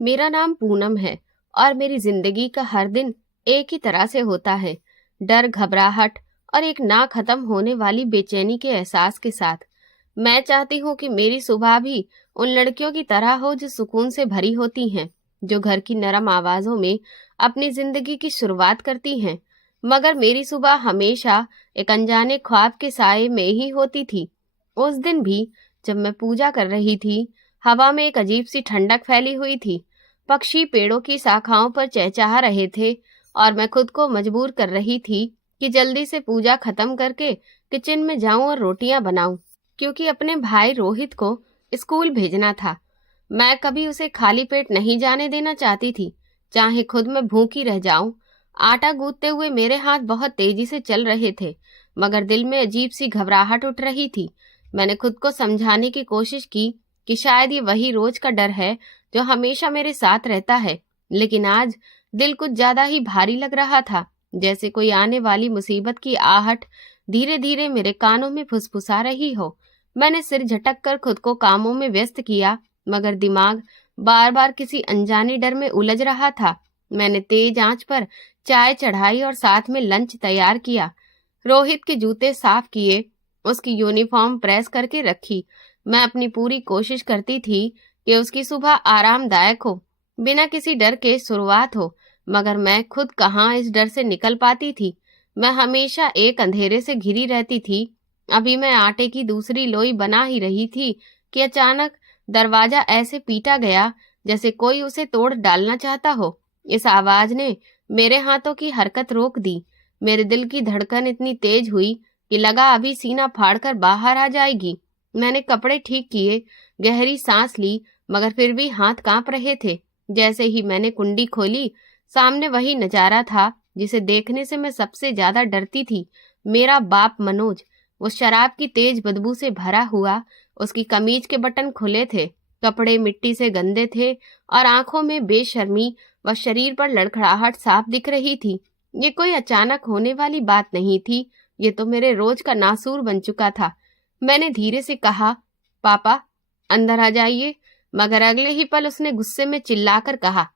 मेरा नाम पूनम है और मेरी जिंदगी का हर दिन एक ही तरह से होता है। डर, घबराहट और एक ना खत्म होने वाली बेचैनी के एहसास के साथ। मैं चाहती हूँ कि मेरी सुबह भी उन लड़कियों की तरह हो जो सुकून से भरी होती हैं, जो घर की नरम आवाजों में अपनी जिंदगी की शुरुआत करती हैं। मगर मेरी सुबह हमेशा एक अनजाने ख्वाब के साए में ही होती थी। उस दिन भी जब मैं पूजा कर रही थी, हवा में एक अजीब सी ठंडक फैली हुई थी। पक्षी पेड़ों की शाखाओं पर चहचहा रहे थे और मैं खुद को मजबूर कर रही थी कि जल्दी से पूजा खत्म करके किचन में जाऊं और रोटियां बनाऊं, क्योंकि अपने भाई रोहित को स्कूल भेजना था। मैं कभी उसे खाली पेट नहीं जाने देना चाहती थी, चाहे खुद मैं भूखी रह जाऊं। आटा गूंथते हुए मेरे हाथ बहुत तेजी से चल रहे थे, मगर दिल में अजीब सी घबराहट उठ रही थी। मैंने खुद को समझाने की कोशिश की कि शायद ये वही रोज का डर है जो हमेशा मेरे साथ रहता है, लेकिन आज दिल कुछ ज्यादा ही भारी लग रहा था, जैसे कोई आने वाली मुसीबत की आहट धीरे धीरे मेरे कानों में फुसफुसा रही हो। मैंने सिर झटक कर खुद को कामों में व्यस्त किया, मगर दिमाग बार बार किसी अनजाने डर में उलझ रहा था। मैंने तेज आंच पर चाय चढ़ाई और साथ में लंच तैयार किया। रोहित के जूते साफ किए, उसकी यूनिफॉर्म प्रेस करके रखी। मैं अपनी पूरी कोशिश करती थी कि उसकी सुबह आरामदायक हो, बिना किसी डर के शुरुआत हो, मगर मैं खुद कहाँ इस डर से निकल पाती थी। मैं हमेशा एक अंधेरे से घिरी रहती थी। अभी मैं आटे की दूसरी लोई बना ही रही थी कि अचानक दरवाजा ऐसे पीटा गया जैसे कोई उसे तोड़ डालना चाहता हो। इस आवाज ने मेरे हाथों की हरकत रोक दी। मेरे दिल की धड़कन इतनी तेज हुई कि लगा अभी सीना फाड़कर बाहर आ जाएगी। मैंने कपड़े ठीक किए, गहरी सांस ली, मगर फिर भी हाथ कांप रहे थे। जैसे ही मैंने कुंडी खोली, सामने वही नजारा था जिसे देखने से मैं सबसे ज्यादा डरती थी। मेरा बाप मनोज, वो शराब की तेज बदबू से भरा हुआ। उसकी कमीज के बटन खुले थे, कपड़े मिट्टी से गंदे थे और आंखों में बेशर्मी व शरीर पर लड़खड़ाहट साफ दिख रही थी। ये कोई अचानक होने वाली बात नहीं थी, ये तो मेरे रोज का नासूर बन चुका था। मैंने धीरे से कहा, पापा अंदर आ जाइए, मगर अगले ही पल उसने गुस्से में चिल्लाकर कहा,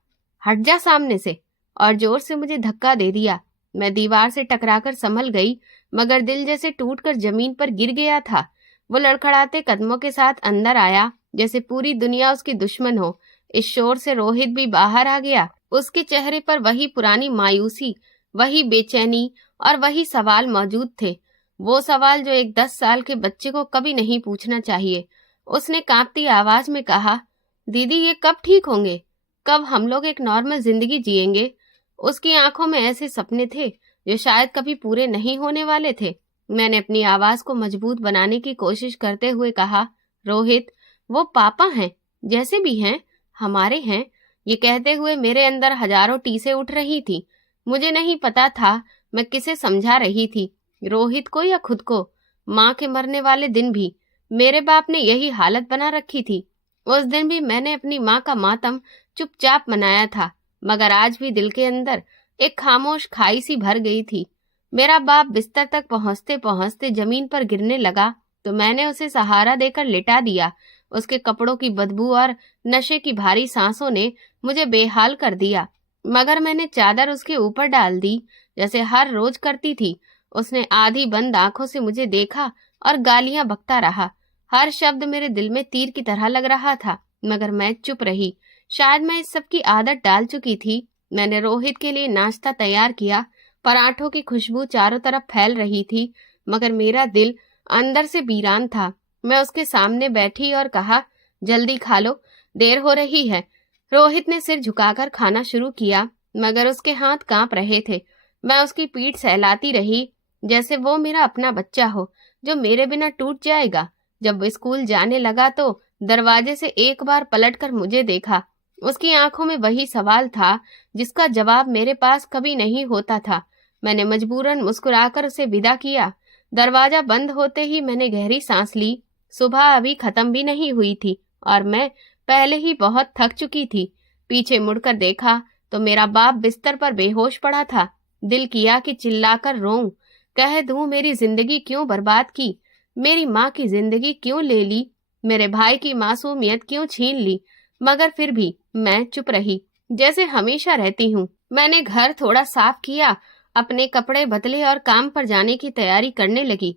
हट जा सामने से, और जोर से मुझे धक्का दे दिया। मैं दीवार से टकराकर संभल गई, मगर दिल जैसे टूटकर जमीन पर गिर गया था। वो लड़खड़ाते कदमों के साथ अंदर आया, जैसे पूरी दुनिया उसकी दुश्मन हो। इस शोर से रोहित भी बाहर आ गया। उसके चेहरे पर वही पुरानी मायूसी, वही बेचैनी और वही सवाल मौजूद थे। वो सवाल जो एक 10 साल के बच्चे को कभी नहीं पूछना चाहिए। उसने कांपती आवाज में कहा, दीदी ये कब ठीक होंगे? कब हम लोग एक नॉर्मल जिंदगी जिएंगे? उसकी आंखों में ऐसे सपने थे जो शायद कभी पूरे नहीं होने वाले थे। मैंने अपनी आवाज को मजबूत बनाने की कोशिश करते हुए कहा, रोहित वो पापा हैं, जैसे भी हैं हमारे हैं। ये कहते हुए मेरे अंदर हजारों टीसें उठ रही थी। मुझे नहीं पता था मैं किसे समझा रही थी, रोहित को या खुद को। माँ के मरने वाले दिन भी मेरे बाप ने यही हालत बना रखी थी। उस दिन भी मैंने अपनी माँ का मातम चुपचाप मनाया था, मगर आज भी दिल के अंदर एक खामोश खाई सी भर गई थी। मेरा बाप बिस्तर तक पहुंचते पहुंचते जमीन पर गिरने लगा तो मैंने उसे सहारा देकर लिटा दिया। उसके कपड़ों की बदबू और नशे की भारी सांसों ने मुझे बेहाल कर दिया, मगर मैंने चादर उसके ऊपर डाल दी जैसे हर रोज करती थी। उसने आधी बंद आंखों से मुझे देखा और गालियां बकता रहा। हर शब्द मेरे दिल में तीर की तरह लग रहा था, मगर मैं चुप रही। शायद मैं इस सब की आदत डाल चुकी थी। मैंने रोहित के लिए नाश्ता तैयार किया। पराठों की खुशबू चारों तरफ फैल रही थी, मगर मेरा दिल अंदर से वीरान था। मैं उसके सामने बैठी और कहा, जल्दी खा लो, देर हो रही है। रोहित ने सिर झुकाकर खाना शुरू किया, मगर उसके हाथ कांप रहे थे। मैं उसकी पीठ सहलाती रही जैसे वो मेरा अपना बच्चा हो जो मेरे बिना टूट जाएगा। जब वो स्कूल जाने लगा तो दरवाजे से एक बार पलटकर मुझे देखा। उसकी आंखों में वही सवाल था जिसका जवाब मेरे पास कभी नहीं होता था। मैंने मजबूरन मुस्कुराकर उसे विदा किया। दरवाजा बंद होते ही मैंने गहरी सांस ली। सुबह अभी खत्म भी नहीं हुई थी और मैं पहले ही बहुत थक चुकी थी। पीछे मुड़कर देखा तो मेरा बाप बिस्तर पर बेहोश पड़ा था। दिल किया कि चिल्लाकर रोऊं, कह दूं मेरी जिंदगी क्यों बर्बाद की, मेरी माँ की जिंदगी क्यों ले ली, मेरे भाई की मासूमियत क्यों छीन ली, मगर फिर भी मैं चुप रही, जैसे हमेशा रहती हूँ। मैंने घर थोड़ा साफ किया, अपने कपड़े बदले और काम पर जाने की तैयारी करने लगी।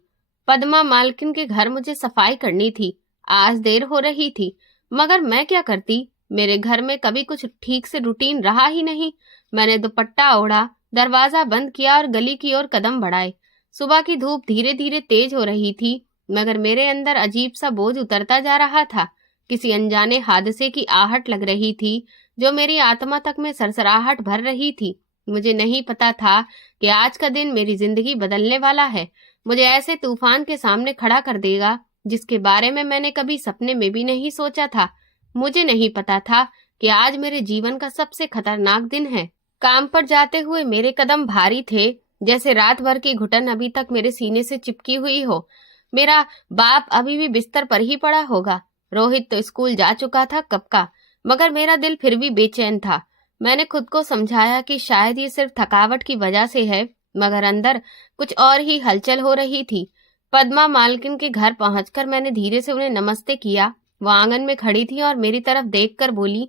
पद्मा मालकिन के घर मुझे सफाई करनी थी। आज देर हो रही थी, मगर मैं क्या करती? मेरे घर में कभी कुछ ठीक से रूटीन रहा ही नहीं। मैंने दुपट्टा ओढ़ा, दरवाजा बंद किया और गली की ओर कदम बढ़ाए। सुबह की धूप धीरे धीरे तेज हो रही थी, मगर मेरे अंदर अजीब सा बोझ उतरता जा रहा था। किसी अनजाने हादसे की आहट लग रही थी, जो मेरी आत्मा तक में सरसराहट भर रही थी। मुझे नहीं पता था कि आज का दिन मेरी जिंदगी बदलने वाला है, मुझे ऐसे तूफान के सामने खड़ा कर देगा जिसके बारे में मैंने कभी सपने में भी नहीं सोचा था। मुझे नहीं पता था कि आज मेरे जीवन का सबसे खतरनाक दिन है। काम पर जाते हुए मेरे कदम भारी थे, जैसे रात भर की घुटन अभी तक मेरे सीने से चिपकी हुई हो। मेरा बाप अभी भी बिस्तर पर ही पड़ा होगा। रोहित तो स्कूल जा चुका था कब का, मगर मेरा दिल फिर भी बेचैन था। मैंने खुद को समझाया कि शायद ये सिर्फ थकावट की वजह से है, मगर अंदर कुछ और ही हलचल हो रही थी। पद्मा मालकिन के घर पहुंचकर मैंने धीरे से उन्हें नमस्ते किया। वो आंगन में खड़ी थी और मेरी तरफ देखकर बोली,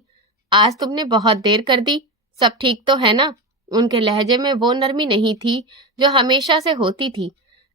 आज तुमने बहुत देर कर दी, सब ठीक तो है ना? उनके लहजे में वो नरमी नहीं थी जो हमेशा से होती थी।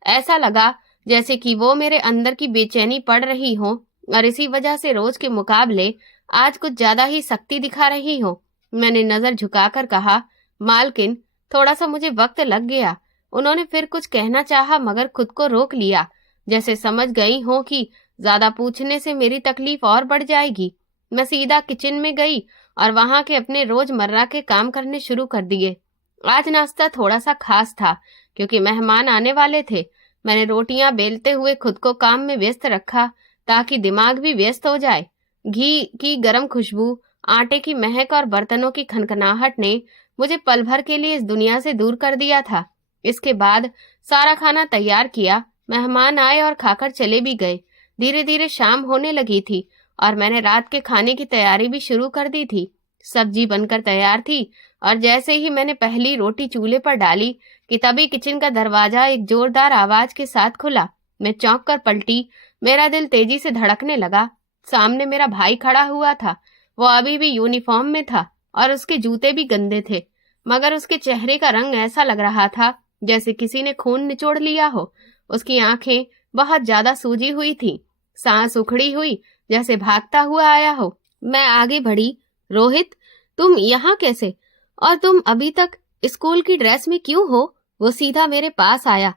ऐसा लगा जैसे कि वो मेरे अंदर की बेचैनी पढ़ रही हो और इसी वजह से रोज के मुकाबले आज कुछ ज्यादा ही सख्ती दिखा रही हो। मैंने नजर झुकाकर कहा, मालकिन, थोड़ा सा मुझे वक्त लग गया। उन्होंने फिर कुछ कहना चाहा, मगर खुद को रोक लिया, जैसे समझ गई हो कि ज्यादा पूछने से मेरी तकलीफ और बढ़ जाएगी। मैं सीधा किचन में गई और वहां के अपने रोजमर्रा के काम करने शुरू कर दिए। आज नाश्ता थोड़ा सा खास था, क्योंकि मेहमान आने वाले थे। मैंने रोटियां बेलते हुए खुद को काम में व्यस्त रखा, ताकि दिमाग भी व्यस्त हो जाए। घी की गर्म खुशबू, आटे की महक और बर्तनों की खनखनाहट ने मुझे पल भर के लिए इस दुनिया से दूर कर दिया था। इसके बाद सारा खाना तैयार किया। मेहमान आए और खाकर चले भी गए। धीरे धीरे शाम होने लगी थी और मैंने रात के खाने की तैयारी भी शुरू कर दी थी। सब्जी बनकर तैयार थी और जैसे ही मैंने पहली रोटी चूल्हे पर डाली कि तभी किचन का दरवाजा एक जोरदार आवाज के साथ खुला। मैं चौंक कर पलटी। मेरा दिल तेजी से धड़कने लगा। सामने मेरा भाई खड़ा हुआ था। वो अभी भी यूनिफॉर्म में था और उसके जूते भी गंदे थे, मगर उसके चेहरे का रंग ऐसा लग रहा था जैसे किसी ने खून निचोड़ लिया हो। उसकी आंखें बहुत ज्यादा सूजी हुई थी, सांस उखड़ी हुई जैसे भागता हुआ आया हो। मैं आगे बढ़ी। रोहित, तुम यहाँ कैसे? और तुम अभी तक स्कूल की ड्रेस में क्यों हो? वो सीधा मेरे पास आया।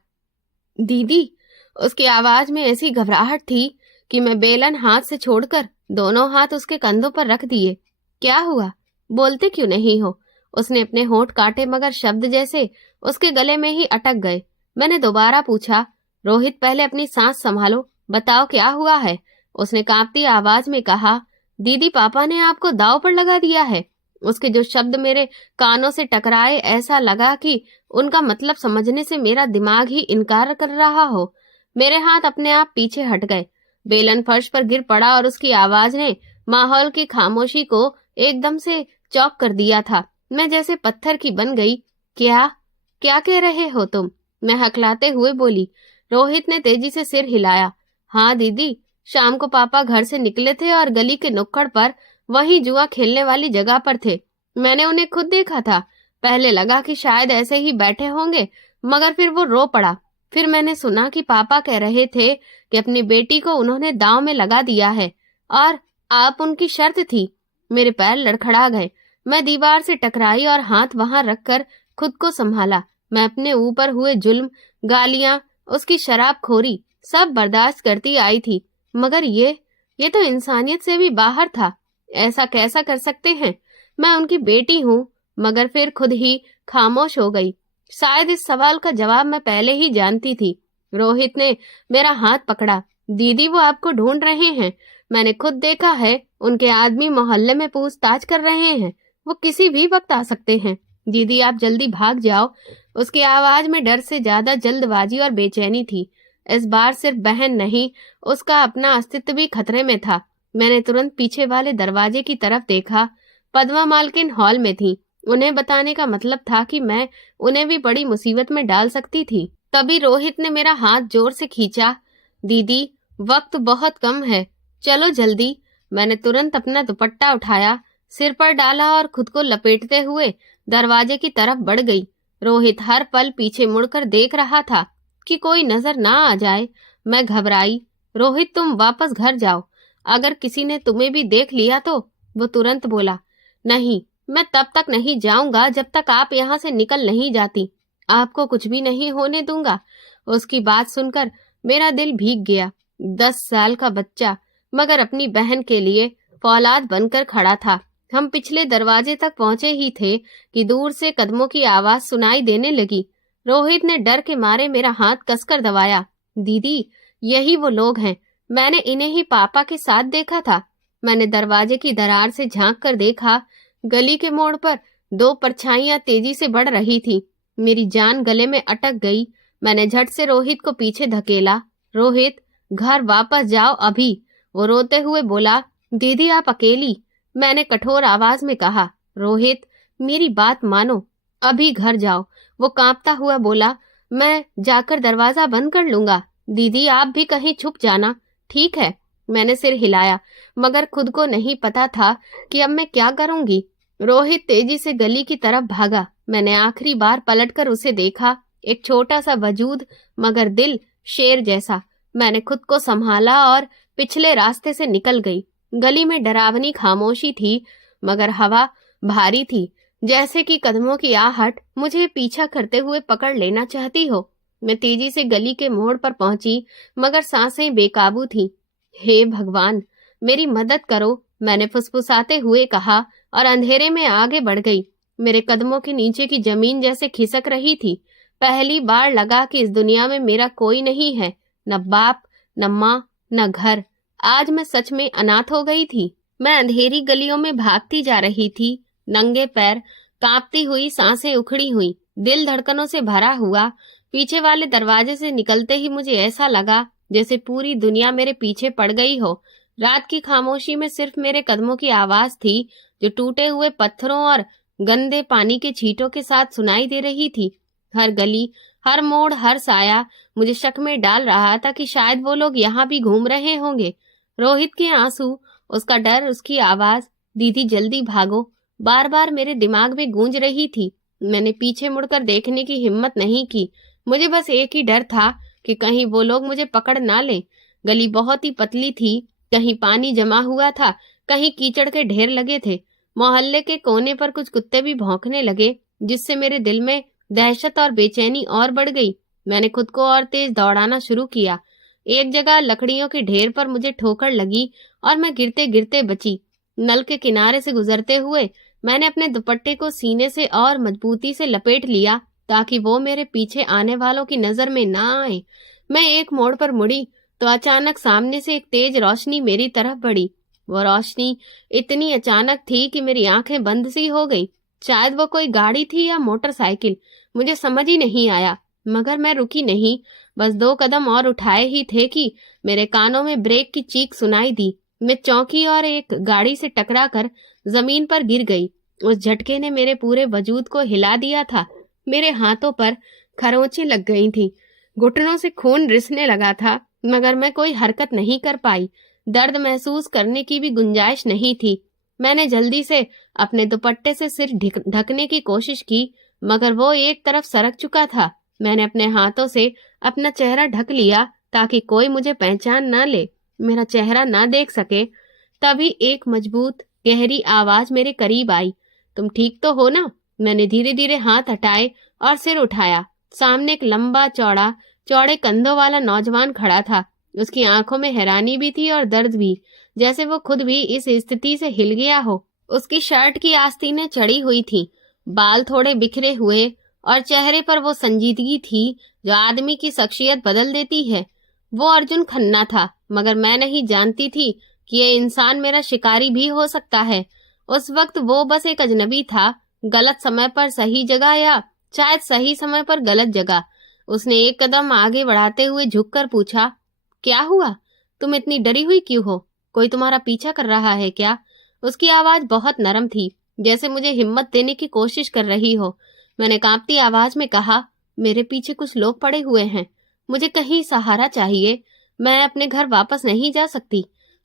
दीदी, उसकी आवाज में ऐसी घबराहट थी कि मैं बेलन हाथ से छोड़कर दोनों हाथ उसके कंधों पर रख दिए। क्या हुआ? बोलते क्यों नहीं हो? उसने अपने होंठ काटे, मगर शब्द जैसे उसके गले में ही अटक गए। मैंने दोबारा पूछा, रोहित, पहले अपनी सांस संभालो, बताओ क्या हुआ है? उसने कांपती आवाज में कहा, दीदी, पापा ने आपको दांव पर लगा दिया है। उसके जो शब्द मेरे कानों से टकराए, ऐसा लगा कि उनका मतलब समझने से मेरा दिमाग ही इनकार कर रहा हो। मेरे हाथ अपने आप पीछे हट गए। बेलन फर्श पर गिर पड़ा और उसकी आवाज ने माहौल की खामोशी को एकदम से चौक कर दिया था। मैं जैसे पत्थर की बन गई। क्या क्या कह रहे हो तुम? मैं हकलाते हुए बोली। रोहित ने तेजी से सिर हिलाया। हाँ दीदी, शाम को पापा घर से निकले थे और गली के नुक्कड़ पर, वहीं जुआ खेलने वाली जगह पर थे। मैंने उन्हें खुद देखा था। पहले लगा कि शायद ऐसे ही बैठे होंगे, मगर फिर वो रो पड़ा। फिर मैंने सुना कि पापा कह रहे थे कि अपनी बेटी को उन्होंने दांव में लगा दिया है और आप उनकी शर्त थी। मेरे पैर लड़खड़ा गए। मैं दीवार से टकराई और हाथ वहां रखकर खुद को संभाला। मैं अपने ऊपर हुए जुल्म, गालियां, उसकी शराबखोरी सब बर्दाश्त करती आई थी, मगर ये तो इंसानियत से भी बाहर था। ऐसा कैसा कर सकते हैं? मैं उनकी बेटी हूँ। मगर फिर खुद ही खामोश हो गई। शायद इस सवाल का जवाब मैं पहले ही जानती थी। रोहित ने मेरा हाथ पकड़ा। दीदी, वो आपको ढूंढ रहे हैं। मैंने खुद देखा है, उनके आदमी मोहल्ले में पूछताछ कर रहे हैं। वो किसी भी वक्त आ सकते हैं। दीदी, आप जल्दी भाग जाओ। उसकी आवाज में डर से ज्यादा जल्दबाजी और बेचैनी थी। इस बार सिर्फ बहन नहीं, उसका अपना अस्तित्व भी खतरे में था। मैंने तुरंत पीछे वाले दरवाजे की तरफ देखा। पद्मा मालकिन हॉल में थी। उन्हें बताने का मतलब था कि मैं उन्हें भी बड़ी मुसीबत में डाल सकती थी। तभी रोहित ने मेरा हाथ जोर से खींचा। दीदी, वक्त बहुत कम है, चलो जल्दी। मैंने तुरंत अपना दुपट्टा उठाया, सिर पर डाला और खुद को लपेटते हुए दरवाजे की तरफ बढ़ गई। रोहित हर पल पीछे मुड़कर देख रहा था कि कोई नजर ना आ जाए। मैं घबराई। रोहित, तुम वापस घर जाओ, अगर किसी ने तुम्हें भी देख लिया तो। वो तुरंत बोला, नहीं, मैं तब तक नहीं जाऊंगा जब तक आप यहाँ से निकल नहीं जाती। आपको कुछ भी नहीं होने दूंगा। उसकी बात सुनकर मेरा दिल भीग गया। 10 साल का बच्चा मगर अपनी बहन के लिए फौलाद बनकर खड़ा था। हम पिछले दरवाजे तक पहुंचे ही थे कि दूर से कदमों की आवाज सुनाई देने लगी। रोहित ने डर के मारे मेरा हाथ कसकर दबाया। दीदी, यही वो लोग हैं, मैंने इन्हें ही पापा के साथ देखा था। मैंने दरवाजे की दरार से झांक कर देखा। गली के मोड़ पर 2 परछाइयां तेजी से बढ़ रही थी। मेरी जान गले में अटक गई। मैंने झट से रोहित को पीछे धकेला। रोहित, घर वापस जाओ अभी। वो रोते हुए बोला, दीदी आप अकेली। मैंने कठोर आवाज में कहा, रोहित मेरी बात मानो, अभी घर जाओ। वो कांपता हुआ बोला, मैं जाकर दरवाजा बंद कर लूंगा। दीदी आप भी कहीं छुप जाना। ठीक है। मैंने सिर हिलाया, मगर खुद को नहीं पता था कि अब मैं क्या करूंगी। रोहित तेजी से गली की तरफ भागा। मैंने आखिरी बार पलटकर उसे देखा, एक छोटा सा वजूद मगर दिल शेर जैसा। मैंने खुद को संभाला और पिछले रास्ते से निकल गई। गली में डरावनी खामोशी थी मगर हवा भारी थी, जैसे कि कदमों की आहट मुझे पीछा करते हुए पकड़ लेना चाहती हो। मैं तेजी से गली के मोड़ पर पहुंची मगर सांसें बेकाबू थीं। हे भगवान, मेरी मदद करो, मैंने फुसफुसाते हुए कहा और अंधेरे में आगे बढ़ गई। मेरे कदमों के नीचे की जमीन जैसे खिसक रही थी। पहली बार लगा कि इस दुनिया में मेरा कोई नहीं है, न बाप, न माँ, न घर। आज मैं सच में अनाथ हो गई थी। मैं अंधेरी गलियों में भागती जा रही थी, नंगे पैर, कांपती हुई, सांसें उखड़ी हुई, दिल धड़कनों से भरा हुआ। पीछे वाले दरवाजे से निकलते ही मुझे ऐसा लगा जैसे पूरी दुनिया मेरे पीछे पड़ गई हो। रात की खामोशी में सिर्फ मेरे कदमों की आवाज थी, जो टूटे हुए पत्थरों और गंदे पानी के छींटों के साथ सुनाई दे रही थी। हर गली, हर मोड़, हर साया मुझे शक में डाल रहा था कि शायद वो लोग यहाँ भी घूम रहे होंगे। रोहित के आंसू, उसका डर, उसकी आवाज, दीदी जल्दी भागो, बार बार मेरे दिमाग में गूंज रही थी। मैंने पीछे मुड़कर देखने की हिम्मत नहीं की। मुझे बस एक ही डर था कि कहीं वो लोग मुझे पकड़ ना लें। गली बहुत ही पतली थी, कहीं पानी जमा हुआ था, कहीं कीचड़ के ढेर लगे थे। मोहल्ले के कोने पर कुछ कुत्ते भी भौंकने लगे, जिससे मेरे दिल में दहशत और बेचैनी और बढ़ गई। मैंने खुद को और तेज दौड़ाना शुरू किया। एक जगह लकड़ियों के ढेर पर मुझे ठोकर लगी और मैं गिरते गिरते बची। नल के किनारे से गुजरते हुए मैंने अपने दुपट्टे को सीने से और मजबूती से लपेट लिया ताकि वो मेरे पीछे आने वालों की नजर में ना आए। मैं एक मोड़ पर मुड़ी तो अचानक सामने से एक तेज रोशनी मेरी तरफ बढ़ी। वो रोशनी इतनी अचानक थी कि मेरी आंखें बंद सी हो गई। शायद वो कोई गाड़ी थी या मोटरसाइकिल, मुझे समझ ही नहीं आया। मगर मैं रुकी नहीं, बस 2 कदम और उठाए ही थे कि मेरे कानों में ब्रेक की चीख सुनाई दी। मैं चौंकी और एक गाड़ी से टकराकर जमीन पर गिर गई। उस झटके ने मेरे पूरे वजूद को हिला दिया था। मेरे हाथों पर खरोंचें लग गई थीं, घुटनों से खून रिसने लगा था, मगर मैं कोई हरकत नहीं कर पाई। दर्द महसूस करने की भी गुंजाइश नहीं थी। मैंने जल्दी से अपने दुपट्टे से सिर ढकने की कोशिश की, मगर वो एक तरफ सरक चुका था। मैंने अपने हाथों से अपना चेहरा ढक लिया ताकि कोई मुझे पहचान ना ले, मेरा चेहरा ना देख सके। तभी एक मजबूत गहरी आवाज मेरे करीब आई, तुम ठीक तो हो ना? मैंने धीरे धीरे हाथ हटाए और सिर उठाया। सामने एक लंबा चौड़े कंधों वाला नौजवान खड़ा था। उसकी आंखों में हैरानी भी थी और दर्द भी, जैसे वो खुद भी इस स्थिति से हिल गया हो। उसकी शर्ट की आस्तीनें चढ़ी हुई थी, बाल थोड़े बिखरे हुए और चेहरे पर वो संजीदगी थी जो आदमी की शख्सियत बदल देती है। वो अर्जुन खन्ना था, मगर मैं नहीं जानती थी कि ये इंसान मेरा शिकारी भी हो सकता है। उस वक्त वो बस एक अजनबी था, गलत समय पर सही जगह, या शायद सही समय पर गलत जगह। उसने एक कदम आगे बढ़ाते हुए झुककर पूछा, क्या हुआ? तुम इतनी डरी हुई क्यों हो? कोई तुम्हारा पीछा कर रहा है क्या? उसकी आवाज बहुत नरम थी, जैसे मुझे हिम्मत देने की कोशिश कर रही हो। मैंने कांपती आवाज में कहा, मेरे पीछे कुछ लोग पड़े हुए हैं, मुझे कहीं सहारा चाहिए, मैं अपने घर वापस नहीं जा सकती।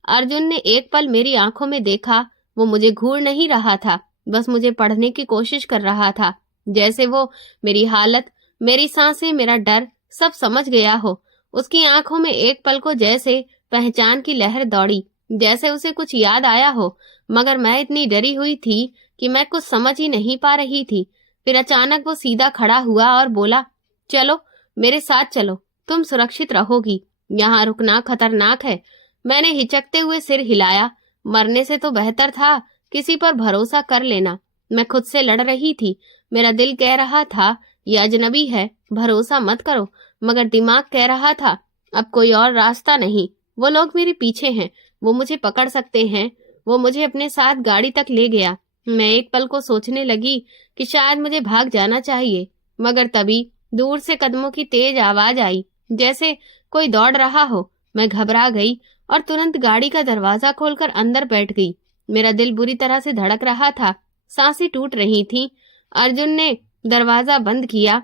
अर्जुन ने एक पल मेरी आंखों में देखा, वो मुझे घूर नहीं रहा था, बस मुझे पढ़ने की कोशिश कर रहा था। जैसे वो मेरी हालत, मेरी सांसें, मेरा डर सब समझ गया हो। उसकी आंखों में एक पल को जैसे पहचान की लहर दौड़ी, जैसे उसे कुछ याद आया हो, मगर मैं इतनी डरी हुई थी कि मैं कुछ समझ ही नहीं पा रही थी। फिर अचानक वो सीधा खड़ा हुआ और बोला, चलो मेरे साथ चलो, तुम सुरक्षित रहोगी, यहाँ रुकना खतरनाक है। मैंने हिचकते हुए सिर हिलाया। मरने से तो बेहतर था किसी पर भरोसा कर लेना। मैं खुद से लड़ रही थी। मेरा दिल कह रहा था ये अजनबी है, भरोसा मत करो, मगर दिमाग कह रहा था अब कोई और रास्ता नहीं। वो लोग मेरे पीछे हैं, वो मुझे पकड़ सकते हैं। वो मुझे अपने साथ गाड़ी तक ले गया। मैं एक पल को सोचने लगी कि शायद मुझे भाग जाना चाहिए, मगर तभी दूर से कदमों की तेज आवाज आई, जैसे कोई दौड़ रहा हो। मैं घबरा गई और तुरंत गाड़ी का दरवाजा खोलकर अंदर बैठ गई। मेरा दिल बुरी तरह से धड़क रहा था, सांसें टूट रही थीं। अर्जुन ने दरवाजा बंद किया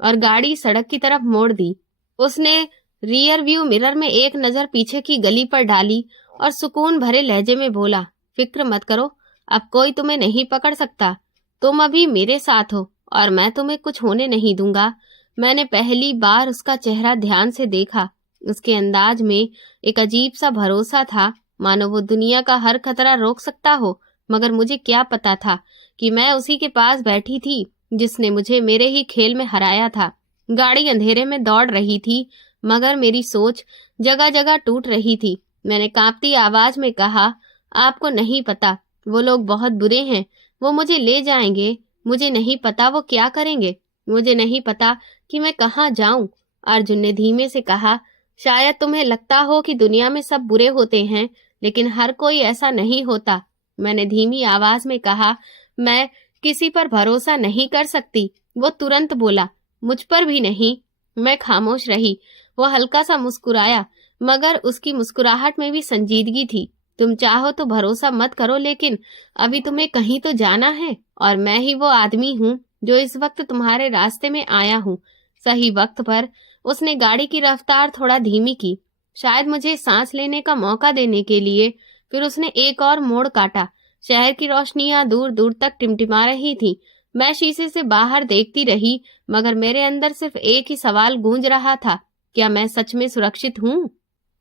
और गाड़ी सड़क की तरफ मोड़ दी। उसने रियर व्यू मिरर में एक नजर पीछे की गली पर डाली और सुकून भरे लहजे में बोला, फिक्र मत करो, अब कोई तुम्हें नहीं पकड़ सकता। तुम अभी मेरे साथ हो और मैं तुम्हें कुछ होने नहीं दूंगा। मैंने पहली बार उसका चेहरा ध्यान से देखा। उसके अंदाज में एक अजीब सा भरोसा था, मानो वो दुनिया का हर खतरा रोक सकता हो। मगर मुझे क्या पता था कि मैं उसी के पास बैठी थी जिसने मुझे मेरे ही खेल में हराया था। गाड़ी अंधेरे में दौड़ रही थी, मगर मेरी सोच जगह जगह टूट रही थी। मैंने कांपती आवाज में कहा, आपको नहीं पता, वो लोग बहुत बुरे हैं, वो मुझे ले जाएंगे। मुझे नहीं पता वो क्या करेंगे, मुझे नहीं पता कि मैं कहाँ जाऊं। अर्जुन ने धीमे से कहा, शायद तुम्हें लगता हो कि दुनिया में सब बुरे होते हैं, लेकिन हर कोई ऐसा नहीं होता। मैंने धीमी आवाज में कहा, मैं किसी पर भरोसा नहीं कर सकती। वो तुरंत बोला, मुझ पर भी नहीं। मैं खामोश रही। वो हल्का सा मुस्कुराया, मगर उसकी मुस्कुराहट में भी संजीदगी थी। तुम चाहो तो भरोसा मत करो, लेकिन अभी तुम्हें कहीं तो जाना है, और मैं ही वो आदमी हूँ जो इस वक्त तुम्हारे रास्ते में आया हूँ। सही वक्त पर। उसने गाड़ी की रफ्तार थोड़ा धीमी की, शायद मुझे सांस लेने का मौका देने के लिए। फिर उसने एक और मोड़ काटा। शहर की रोशनियां दूर दूर तक टिमटिमा रही थी। मैं शीशे से बाहर देखती रही, मगर मेरे अंदर सिर्फ एक ही सवाल गूंज रहा था, क्या मैं सच में सुरक्षित हूँ?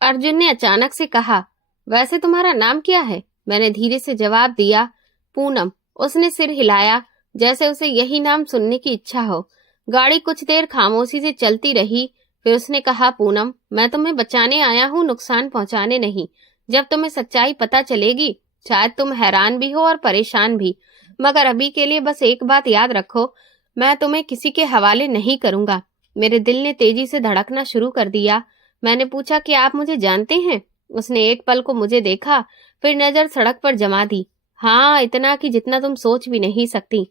अर्जुन ने अचानक से कहा, वैसे तुम्हारा नाम क्या है? मैंने धीरे से जवाब दिया, पूनम। उसने सिर हिलाया, जैसे उसे यही नाम सुनने की इच्छा हो। गाड़ी कुछ देर खामोशी से चलती रही। फिर उसने कहा, पूनम, मैं तुम्हें बचाने आया हूँ, नुकसान पहुंचाने नहीं। जब तुम्हें सच्चाई पता चलेगी, शायद तुम हैरान भी हो और परेशान भी, मगर अभी के लिए बस एक बात याद रखो, मैं तुम्हें किसी के हवाले नहीं करूंगा। मेरे दिल ने तेजी से धड़कना शुरू कर दिया। मैंने पूछा, कि आप मुझे जानते हैं? उसने एक पल को मुझे देखा, फिर नजर सड़क पर जमा दी। हाँ, इतना कि जितना तुम सोच भी नहीं सकती।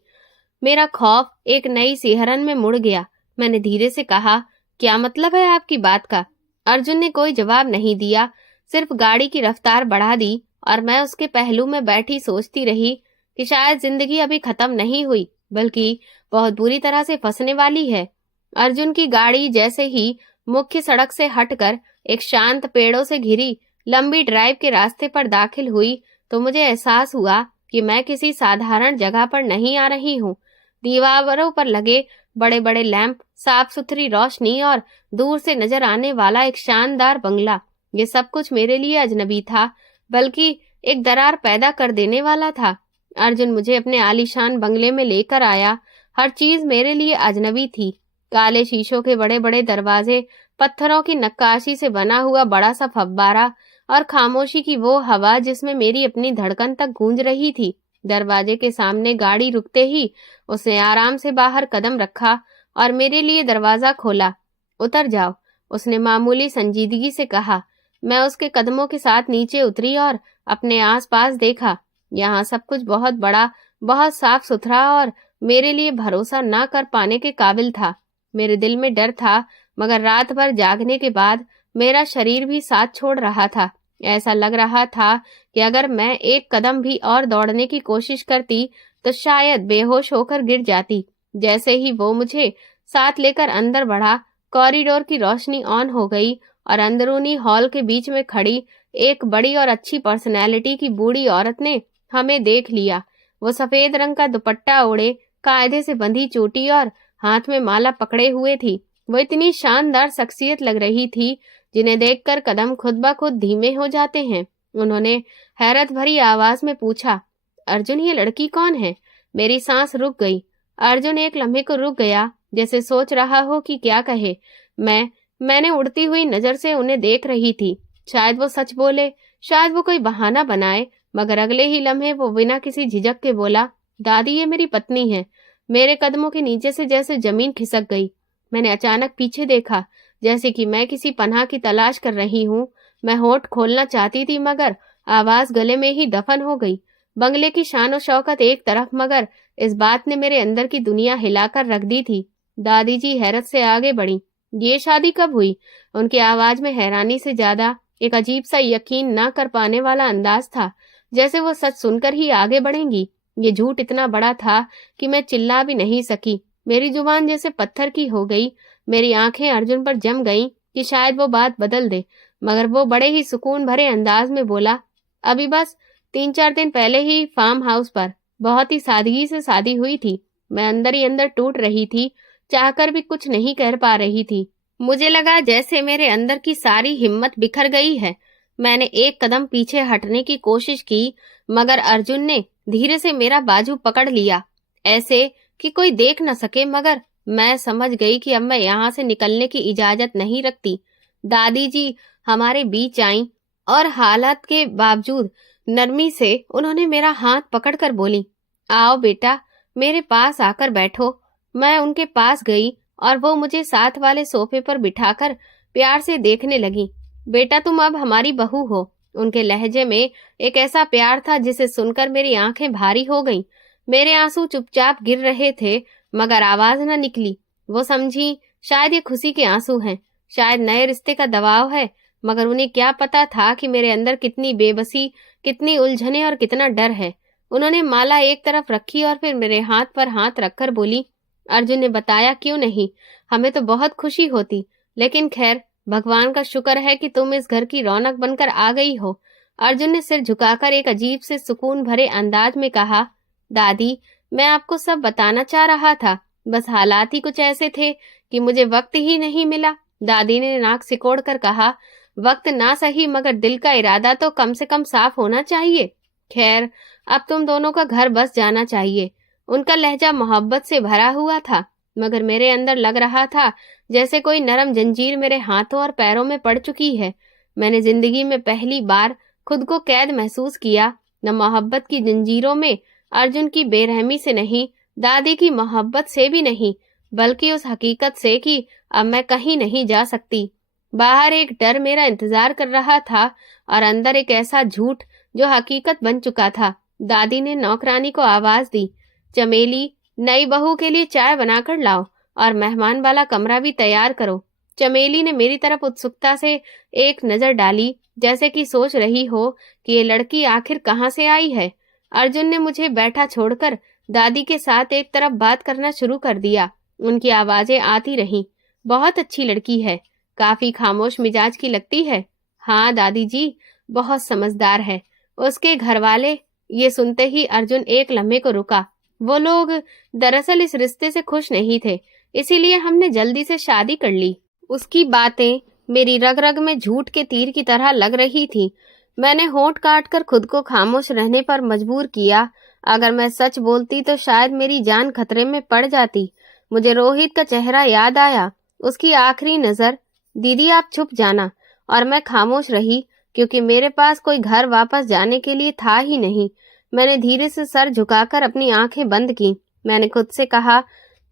मेरा खौफ एक नई सिहरन में मुड़ गया। मैंने धीरे से कहा, क्या मतलब है आपकी बात का? अर्जुन ने कोई जवाब नहीं दिया, सिर्फ गाड़ी की रफ्तार बढ़ा दी, और मैं उसके पहलू में बैठी सोचती रही कि शायद जिंदगी अभी खत्म नहीं हुई, बल्कि बहुत बुरी तरह से फंसने वाली है। अर्जुन की गाड़ी जैसे ही मुख्य सड़क से हटकर एक शांत पेड़ों से घिरी लंबी ड्राइव के रास्ते पर दाखिल हुई, तो मुझे एहसास हुआ कि मैं किसी साधारण जगह पर नहीं आ रही हूँ। दीवारों पर लगे बड़े बड़े लैंप, साफ सुथरी रोशनी और दूर से नजर आने वाला एक शानदार बंगला, ये सब कुछ मेरे लिए अजनबी था, बल्कि एक दरार पैदा कर देने वाला था। अर्जुन मुझे अपने आलीशान बंगले में लेकर आया। हर चीज मेरे लिए अजनबी थी। काले शीशों के बड़े बड़े दरवाजे, पत्थरों की नक्काशी से बना हुआ बड़ा सा फव्वारा, और खामोशी की वो हवा जिसमें मेरी अपनी धड़कन तक गूंज रही थी। दरवाजे के सामने गाड़ी रुकते ही उसने आराम से बाहर कदम रखा और मेरे लिए दरवाजा खोला। उतर जाओ, उसने मामूली संजीदगी से कहा। मैं उसके कदमों के साथ नीचे उतरी और अपने आसपास देखा। यहाँ सब कुछ बहुत बड़ा, बहुत साफ सुथरा और मेरे लिए भरोसा ना कर पाने के काबिल था। मेरे दिल में डर था, मगर रात भर जागने के बाद मेरा शरीर भी साथ छोड़ रहा था। ऐसा लग रहा था कि अगर मैं एक कदम भी और दौड़ने की कोशिश करती तो शायद बेहोश होकर गिर जाती। जैसे ही वो मुझे साथ लेकर अंदर बढ़ा, कॉरिडोर की रोशनी ऑन हो गई और अंदरूनी हॉल के बीच में खड़ी एक बड़ी और अच्छी पर्सनैलिटी की बूढ़ी औरत ने हमें देख लिया। वो सफेद रंग का दुपट्टा ओढ़े, कायदे से बंधी चोटी और हाथ में माला पकड़े हुए थी। वो इतनी शानदार शख्सियत लग रही थी जिन्हें देखकर कदम खुद ब खुद धीमे हो जाते हैं। उन्होंने हैरत भरी आवाज में पूछा, अर्जुन, ये लड़की कौन है? मेरी सांस रुक गई। अर्जुन एक लम्हे को रुक गया, जैसे सोच रहा हो कि क्या कहे। मैंने उड़ती हुई नजर से उन्हें देख रही थी। शायद वो सच बोले, शायद वो कोई बहाना बनाए, मगर अगले ही लम्हे वो बिना किसी झिझक के बोला, दादी, ये मेरी पत्नी है। मेरे कदमों के नीचे से जैसे जमीन खिसक गई। मैंने अचानक पीछे देखा, जैसे कि मैं किसी पनाह की तलाश कर रही हूँ। मैं होठ खोलना चाहती थी, मगर आवाज गले में ही दफन हो गई। बंगले की शान और शौकत एक तरफ, मगर इस बात ने मेरे अंदर की दुनिया हिलाकर रख दी थी। दादी जी हैरत से आगे बढ़ी। ये शादी कब हुई? उनकी आवाज में हैरानी से ज्यादा एक अजीब सा यकीन ना कर पाने वाला अंदाज था, जैसे वो सच सुनकर ही आगे बढ़ेंगी। ये झूठ इतना बड़ा था कि मैं चिल्ला भी नहीं सकी। मेरी जुबान जैसे पत्थर की हो गई। मेरी आंखें अर्जुन पर जम गईं कि शायद वो बात बदल दे, मगर वो बड़े ही सुकून भरे अंदाज में बोला, अभी बस 3-4 दिन पहले ही फार्म हाउस पर बहुत ही सादगी से शादी हुई थी। मैं अंदर ही अंदर टूट रही थी, चाहकर भी कुछ नहीं कर पा रही थी। मुझे लगा जैसे मेरे अंदर की सारी हिम्मत बिखर गई है। मैंने एक कदम पीछे हटने की कोशिश की, मगर अर्जुन ने धीरे से मेरा बाजू पकड़ लिया, ऐसे कि कोई देख न सके। मगर मैं समझ गई कि अब मैं यहाँ से निकलने की इजाजत नहीं रखती। दादी जी हमारे बीच आईं और हालात के बावजूद नरमी से उन्होंने मेरा हाथ पकड़कर बोली, आओ बेटा, मेरे पास आकर बैठो। मैं उनके पास गई और वो मुझे साथ वाले सोफे पर बिठाकर प्यार से देखने लगी। बेटा, तुम अब हमारी बहू हो। उनके लहजे में एक ऐसा प्यार था जिसे सुनकर मेरी आंखें भारी हो गईं। मेरे आंसू चुपचाप गिर रहे थे, मगर आवाज न निकली। वो समझी शायद ये खुशी के आंसू हैं, शायद नए रिश्ते का दबाव है, मगर उन्हें क्या पता था कि मेरे अंदर कितनी बेबसी, कितनी उलझने और कितना डर है। उन्होंने माला एक तरफ रखी और फिर मेरे हाथ पर हाथ रखकर बोली, अर्जुन ने बताया क्यों नहीं, हमें तो बहुत खुशी होती, लेकिन खैर, भगवान का शुक्र है कि तुम इस घर की रौनक बनकर आ गई हो। अर्जुन ने सिर झुकाकर एक अजीब से सुकून भरे अंदाज में कहा, दादी, मैं आपको सब बताना चाह रहा था, बस हालात ही कुछ ऐसे थे कि मुझे वक्त ही नहीं मिला। दादी ने नाक सिकोड़ कर कहा, वक्त ना सही, मगर दिल का इरादा तो कम से कम साफ होना चाहिए। खैर, अब तुम दोनों का घर बस जाना चाहिए। उनका लहजा मोहब्बत से भरा हुआ था, मगर मेरे अंदर लग रहा था जैसे कोई नरम जंजीर मेरे हाथों और पैरों में पड़ चुकी है। मैंने जिंदगी में पहली बार खुद को कैद महसूस किया, न मोहब्बत की जंजीरों में, अर्जुन की बेरहमी से नहीं, दादी की मोहब्बत से भी नहीं, बल्कि उस हकीकत से कि अब मैं कहीं नहीं जा सकती। बाहर एक डर मेरा इंतजार कर रहा था और अंदर एक ऐसा झूठ जो हकीकत बन चुका था। दादी ने नौकरानी को आवाज दी, चमेली, नई बहू के लिए चाय बनाकर लाओ और मेहमान वाला कमरा भी तैयार करो। चमेली ने मेरी तरफ उत्सुकता से एक नजर डाली, जैसे कि सोच रही हो कि ये लड़की आखिर कहाँ से आई है। अर्जुन ने मुझे बैठा छोड़कर दादी के साथ एक तरफ बात करना शुरू कर दिया। उनकी आवाजें आती रहीं, बहुत अच्छी लड़की है, काफी खामोश मिजाज की लगती है। हाँ दादी जी, बहुत समझदार है। उसके घर वाले। ये सुनते ही अर्जुन एक लम्हे को रुका। वो लोग दरअसल इस रिश्ते से खुश नहीं थे, इसीलिए हमने जल्दी से शादी कर ली। उसकी बातें मेरी रग रग में झूठ के तीर की तरह लग रही थी। मैंने होंठ काट कर खुद को खामोश रहने पर मजबूर किया। अगर मैं सच बोलती तो शायद मेरी जान खतरे में पड़ जाती। मुझे रोहित का चेहरा याद आया, उसकी आखिरी नजर। दीदी आप छुप जाना। और मैं खामोश रही, क्योंकि मेरे पास कोई घर वापस जाने के लिए था ही नहीं। मैंने धीरे से सर झुकाकर अपनी आंखें बंद की। मैंने खुद से कहा,